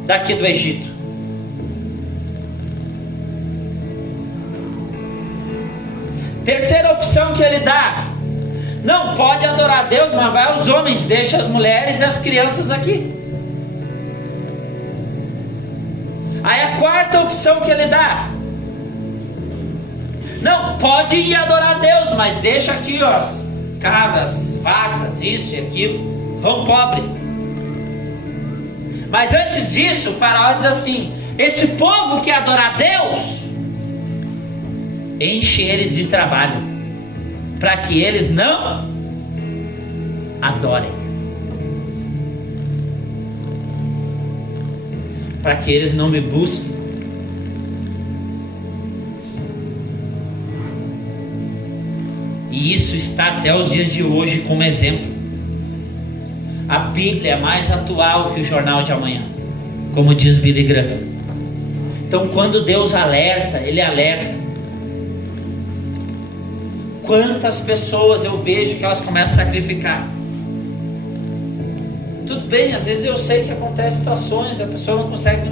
daqui do Egito. Terceira opção que ele dá: não, pode adorar a Deus, mas vai aos homens, deixa as mulheres e as crianças aqui. Aí a quarta opção que ele dá: não, pode ir adorar a Deus, mas deixa aqui as cabras, vacas, isso e aquilo, vão pobre. Mas antes disso, o faraó diz assim: esse povo que adorar a Deus, enche eles de trabalho, para que eles não adorem, para que eles não me busquem. E isso está até os dias de hoje como exemplo. A Bíblia é mais atual que o jornal de amanhã, como diz Billy Graham. Então, quando Deus alerta, Ele alerta. Quantas pessoas eu vejo que elas começam a sacrificar? Tudo bem, às vezes eu sei que acontecem situações, a pessoa não consegue,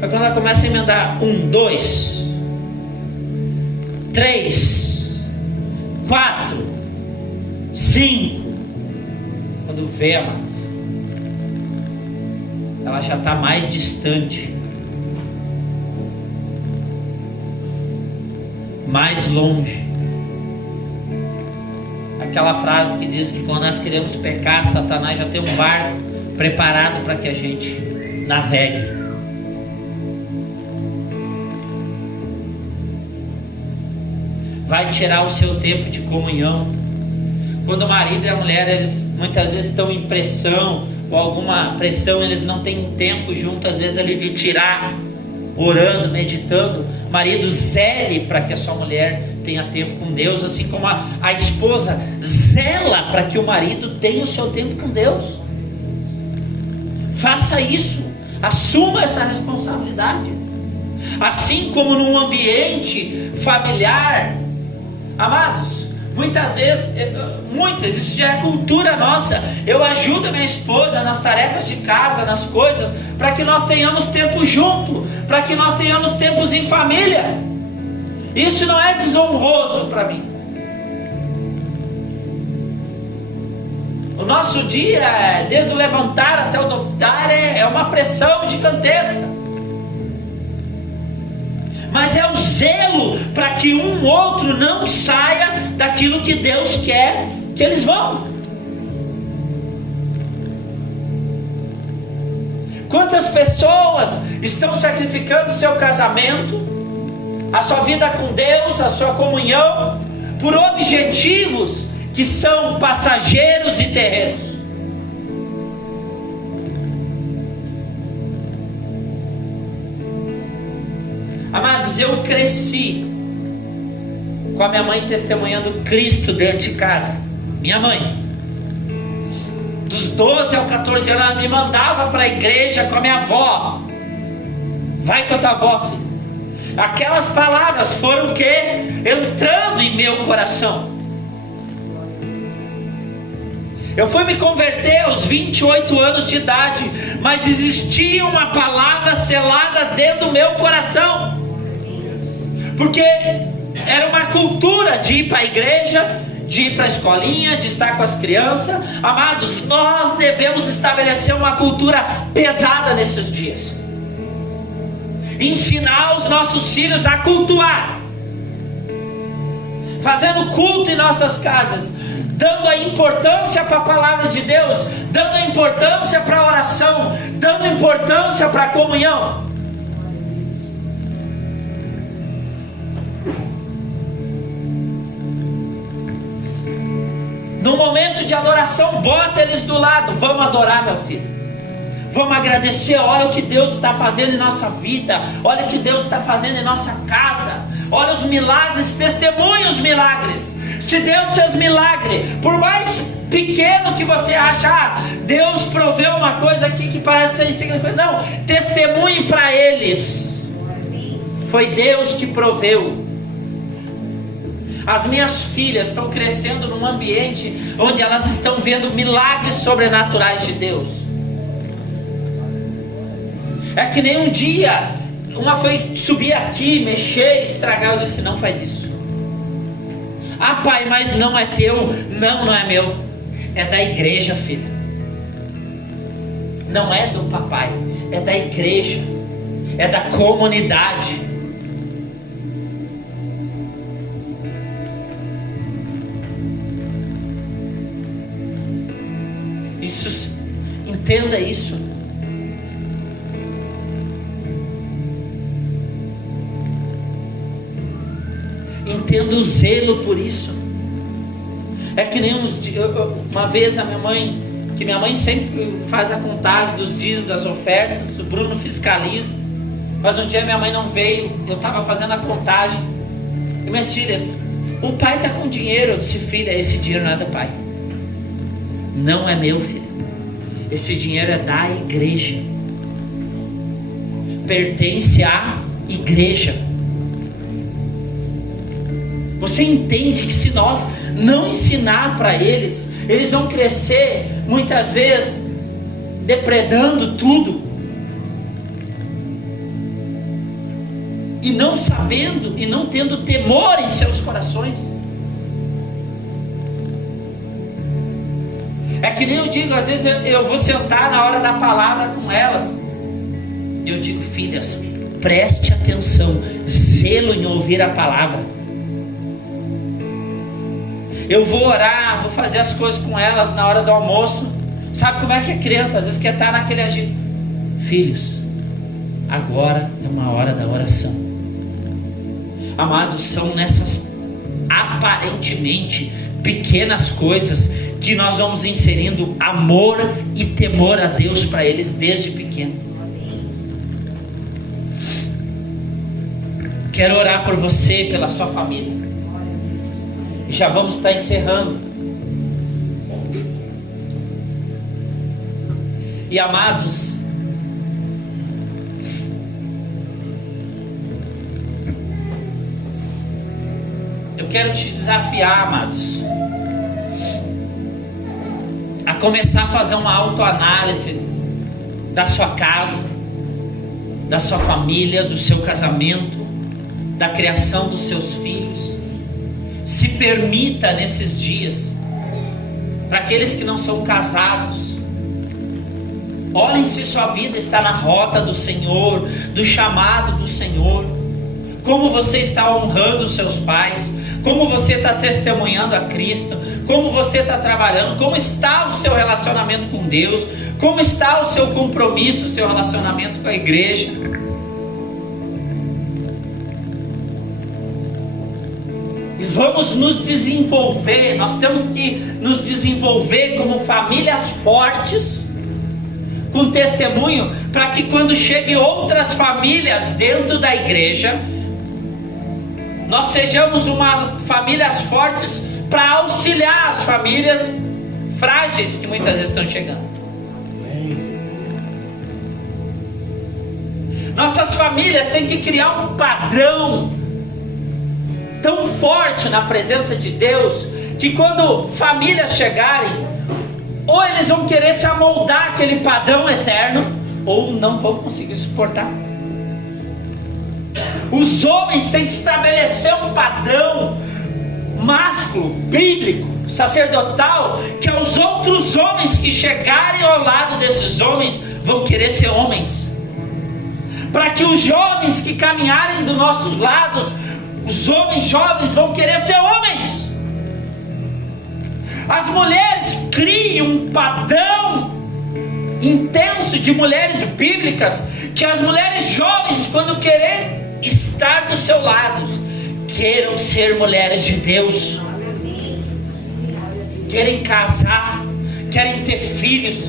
mas quando ela começa a emendar 1, 2, 3, 4, 5, quando vê, amados, ela já está mais distante, mais longe. Aquela frase que diz que quando nós queremos pecar, Satanás já tem um barco preparado para que a gente navegue. Vai tirar o seu tempo de comunhão. Quando o marido e a mulher, eles muitas vezes estão em pressão, ou alguma pressão, eles não têm tempo junto, às vezes, ali de tirar, orando, meditando. Marido, zele para que a sua mulher tenha tempo com Deus, assim como a esposa zela para que o marido tenha o seu tempo com Deus. Faça isso, assuma essa responsabilidade. Assim como num ambiente familiar, amados, muitas vezes, isso já é cultura nossa. Eu ajudo a minha esposa nas tarefas de casa, nas coisas, para que nós tenhamos tempo junto, para que nós tenhamos tempos em família. Isso não é desonroso para mim. O nosso dia, desde o levantar até o deitar, é uma pressão gigantesca. Mas é o zelo para que um outro não saia daquilo que Deus quer que eles vão. Quantas pessoas estão sacrificando o seu casamento, a sua vida com Deus, a sua comunhão, por objetivos que são passageiros e terrenos? Amados, eu cresci com a minha mãe testemunhando Cristo dentro de casa. Minha mãe, dos 12 aos 14 anos, ela me mandava para a igreja com a minha avó. Vai com a tua avó, filho. Aquelas palavras foram o quê? Entrando em meu coração. Eu fui me converter aos 28 anos de idade, mas existia uma palavra selada dentro do meu coração. Porque era uma cultura de ir para a igreja, de ir para a escolinha, de estar com as crianças. Amados, nós devemos estabelecer uma cultura pesada nesses dias. Ensinar os nossos filhos a cultuar, fazendo culto em nossas casas, dando a importância para a palavra de Deus, dando a importância para a oração, dando importância para a comunhão. No momento de adoração, bota eles do lado. Vamos adorar, meu filho. Vamos agradecer. Olha o que Deus está fazendo em nossa vida. Olha o que Deus está fazendo em nossa casa. Olha os milagres, testemunha os milagres. Se Deus fez milagre, por mais pequeno que você acha, Deus proveu uma coisa aqui que parece ser insignificante. Não, testemunhe para eles. Foi Deus que proveu. As minhas filhas estão crescendo num ambiente onde elas estão vendo milagres sobrenaturais de Deus. É que nem um dia, uma foi subir aqui, mexer, estragar. Eu disse: não faz isso. Ah, pai, mas não é teu. Não, não é meu. É da igreja, filha. Não é do papai, é da igreja, é da comunidade. Entenda isso. Entenda o zelo por isso. É que nem uma vez a minha mãe, que minha mãe sempre faz a contagem dos dízimos, das ofertas, o Bruno fiscaliza, mas um dia minha mãe não veio, eu estava fazendo a contagem, e minhas filhas: o pai está com dinheiro. Eu disse: filha, esse dinheiro não é do pai, não é meu, filho. Esse dinheiro é da igreja, pertence à igreja. Você entende que se nós não ensinar para eles, eles vão crescer muitas vezes depredando tudo e não sabendo e não tendo temor em seus corações. É que nem eu digo, às vezes eu vou sentar na hora da palavra com elas, eu digo: filhas, preste atenção, zelo em ouvir a palavra. Eu vou orar, vou fazer as coisas com elas na hora do almoço. Sabe como é que a criança às vezes quer estar naquele agito? Filhos, agora é uma hora da oração. Amados, são nessas aparentemente pequenas coisas que nós vamos inserindo amor e temor a Deus para eles desde pequeno. Quero orar por você e pela sua família. E já vamos estar encerrando. E amados, eu quero te desafiar, amados, a começar a fazer uma autoanálise da sua casa, da sua família, do seu casamento, da criação dos seus filhos. Se permita nesses dias, para aqueles que não são casados, olhem se sua vida está na rota do Senhor, do chamado do Senhor. Como você está honrando os seus pais, como você está testemunhando a Cristo, como você está trabalhando, como está o seu relacionamento com Deus, como está o seu compromisso, o seu relacionamento com a igreja. E vamos nos desenvolver, nós temos que nos desenvolver como famílias fortes, com testemunho, para que quando cheguem outras famílias dentro da igreja, nós sejamos famílias fortes para auxiliar as famílias frágeis que muitas vezes estão chegando. Nossas famílias têm que criar um padrão tão forte na presença de Deus, que quando famílias chegarem, ou eles vão querer se amoldar àquele padrão eterno, ou não vão conseguir suportar. Os homens têm que estabelecer um padrão másculo, bíblico, sacerdotal, que os outros homens que chegarem ao lado desses homens vão querer ser homens. Para que os jovens que caminharem do nossos lados, os homens jovens vão querer ser homens. As mulheres criem um padrão intenso de mulheres bíblicas, que as mulheres jovens, quando querem estar do seu lado, queiram ser mulheres de Deus, querem casar, querem ter filhos,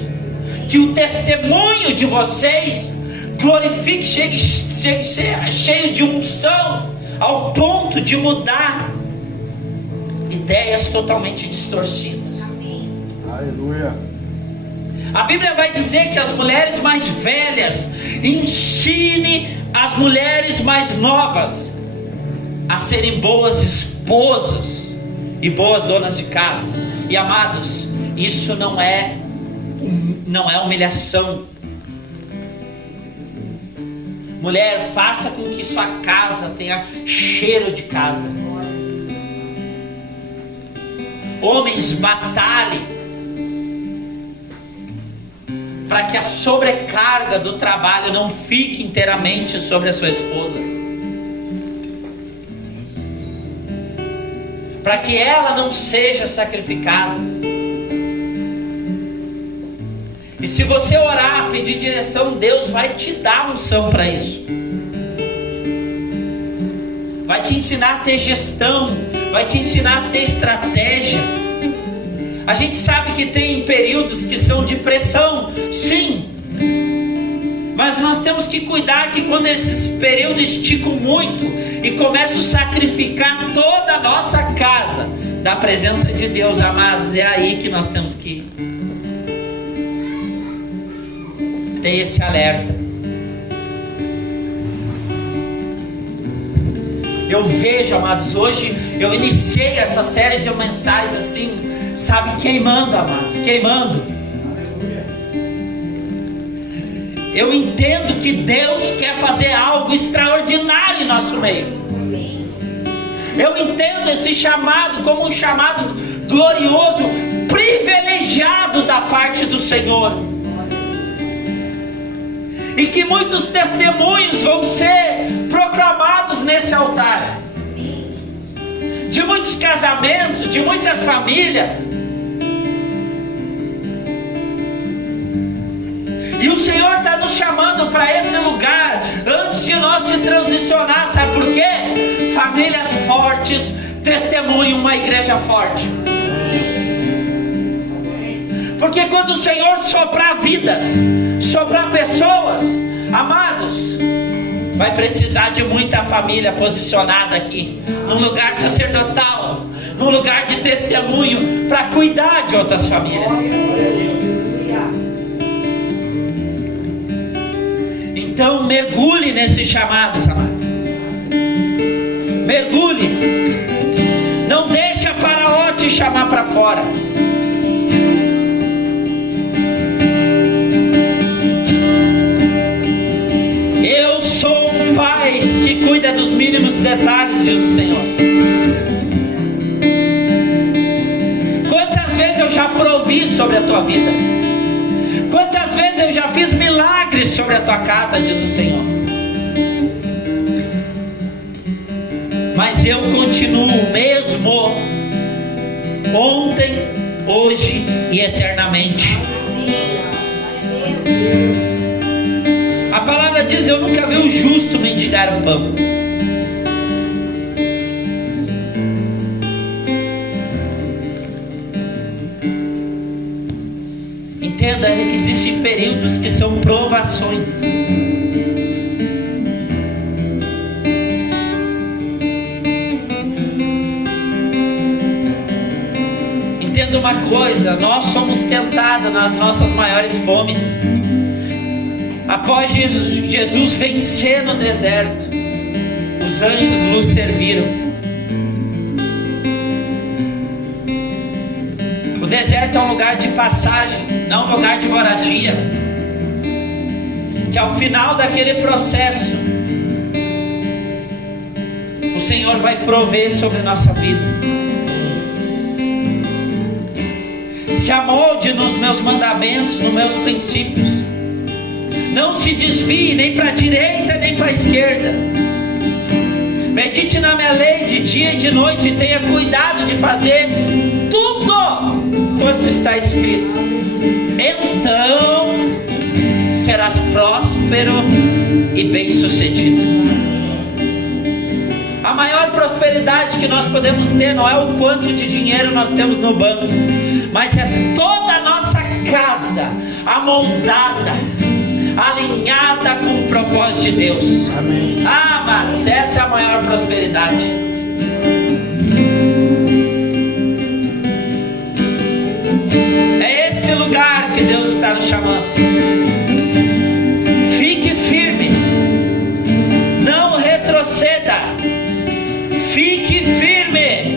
que o testemunho de vocês glorifique, chegue cheio de unção, ao ponto de mudar ideias totalmente distorcidas. Aleluia. A Bíblia vai dizer que as mulheres mais velhas ensinem as mulheres mais novas a serem boas esposas e boas donas de casa. E amados, isso não é humilhação. Mulher, faça com que sua casa tenha cheiro de casa. Homens, batalhem para que a sobrecarga do trabalho não fique inteiramente sobre a sua esposa, para que ela não seja sacrificada. E se você orar, pedir direção, Deus vai te dar unção para isso, vai te ensinar a ter gestão, vai te ensinar a ter estratégia. A gente sabe que tem períodos que são de pressão, sim, mas nós temos que cuidar que quando esses períodos esticam muito e começam a sacrificar toda a nossa casa da presença de Deus, amados, é aí que nós temos que ter esse alerta. Eu vejo, amados, hoje eu iniciei essa série de mensagens assim, sabe, queimando, amados, queimando. Eu entendo que Deus quer fazer algo extraordinário em nosso meio. Eu entendo esse chamado como um chamado glorioso, privilegiado da parte do Senhor. E que muitos testemunhos vão ser proclamados nesse altar, de muitos casamentos, de muitas famílias. E o Senhor está nos chamando famílias fortes testemunham uma igreja forte. Porque quando o Senhor soprar vidas, soprar pessoas, amados, vai precisar de muita família posicionada aqui, num lugar sacerdotal, num lugar de testemunho, para cuidar de outras famílias. Então mergulhe nesses chamados, amado. Mergulhe. Não deixa Faraó te chamar para fora. Eu sou um pai que cuida dos mínimos detalhes, diz o Senhor. Quantas vezes eu já provi sobre a tua vida? Quantas vezes eu já fiz milagres sobre a tua casa, diz o Senhor. Mas eu continuo o mesmo, ontem, hoje e eternamente. A palavra diz: eu nunca vi o justo mendigar o pão. Entenda, existem períodos que são provações. Entenda uma coisa: nós somos tentados nas nossas maiores fomes. Após Jesus vencer no deserto, os anjos nos serviram. O deserto é um lugar de passagem, não um lugar de moradia. Que ao final daquele processo, o Senhor vai prover sobre a nossa vida. Se amolde nos meus mandamentos, nos meus princípios. Não se desvie nem para a direita nem para a esquerda. Medite na minha lei de dia e de noite, e tenha cuidado de fazer tudo quanto está escrito. Então serás próspero e bem-sucedido. A maior prosperidade que nós podemos ter não é o quanto de dinheiro nós temos no banco, mas é toda a nossa casa amontada, alinhada com o propósito de Deus. Amém. Ah, amados, essa é a maior prosperidade. É esse lugar que Deus está nos chamando. Fique firme, não retroceda. Fique firme.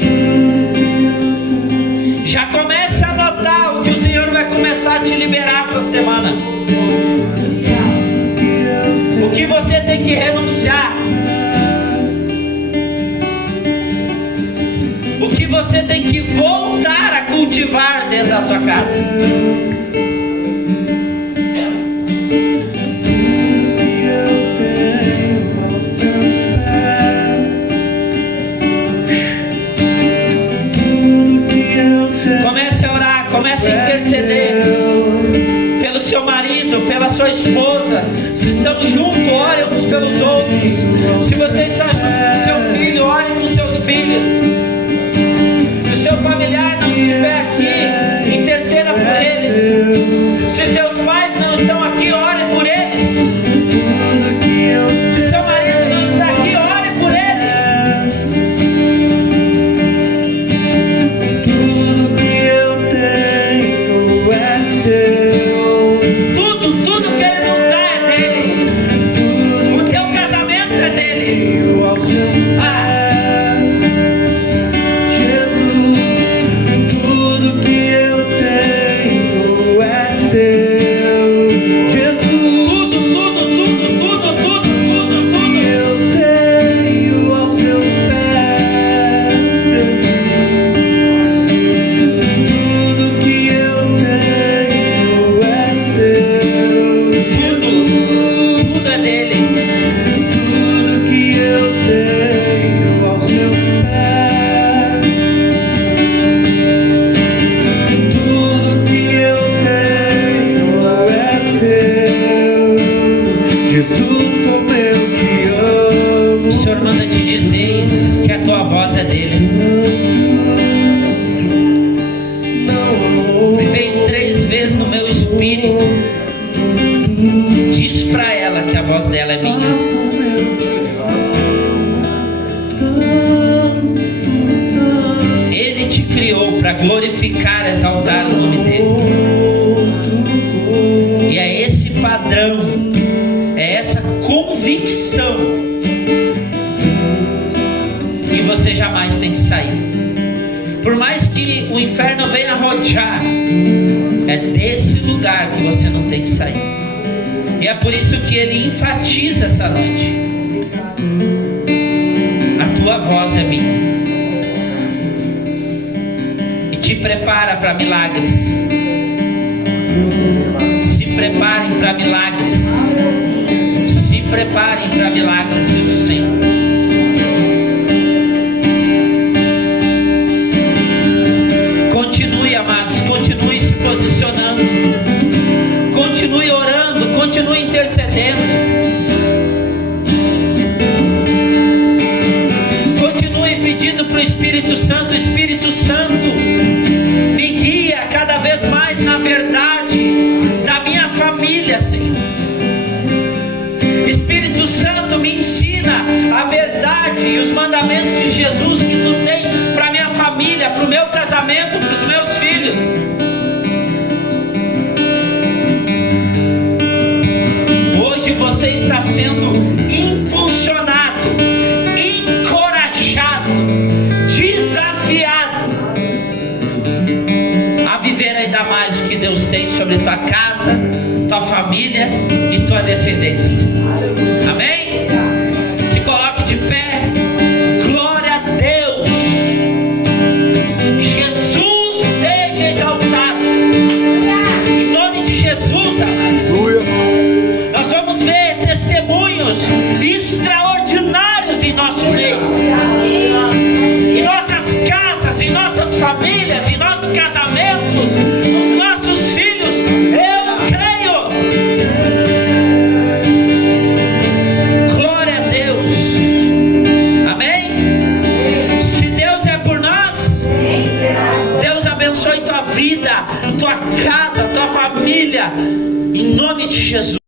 Já comece a notar o que o Senhor vai começar a te liberar essa semana. O que você tem que renunciar? O que você tem que voltar a cultivar dentro da sua casa? Comece a orar, comece a interceder pelo seu marido, pela sua esposa. Se estão juntos, orem uns pelos outros. Se você está junto com seu filho, ore com seus filhos. Se o seu familiar não estiver aqui, interceda por ele. Se seus pais não estão aqui, ore por eles. Se seu marido não está aqui, ore por ele. Tudo que eu tenho é teu. Tudo que ele nos dá é dele. O teu casamento é dele. Aos seus Jesus, tudo que eu tenho é teu. Jesus, Tudo que eu tenho aos seus pés. Tudo que eu tenho é teu. tudo é dele. Tudo que eu tenho aos seus pés. Tudo que eu tenho é teu. Jesus, como eu te amo. O Senhor manda te dizer: voz é dele. Me veio 3 vezes no meu espírito. Diz pra ela que a voz dela é minha. Ele te criou para glorificar, exaltar o nome dele. E é esse padrão, é essa convicção que você jamais tem que sair. Por mais que o inferno venha rodear, é desse lugar que você não tem que sair. E é por isso que ele enfatiza essa noite: a tua voz é minha. E te prepara para milagres. Se preparem para milagres. Se preparem para milagres, diz o Senhor. Continue, amados, continue se posicionando, continue orando, continue intercedendo, continue pedindo para o Espírito Santo: Espírito Santo, me guia cada vez mais na verdade da minha família, Senhor. Espírito Santo, me ensina a verdade e os mandamentos de Jesus que tu tem para minha família, para o meu casamento, para os meus filhos. Hoje você está sendo impulsionado, encorajado, desafiado a viver ainda mais o que Deus tem sobre tua casa, tua família e tua descendência. Amém? Se coloque de pé. Glória a Deus. Jesus seja exaltado. Em nome de Jesus, amados. Nós vamos ver testemunhos extraordinários em nosso meio. Em nossas casas, em nossas famílias, em nossos casamentos, nos nossos filhos. Eu creio. Glória a Deus. Amém? Se Deus é por nós, Deus abençoe tua vida, tua casa, tua família, em nome de Jesus.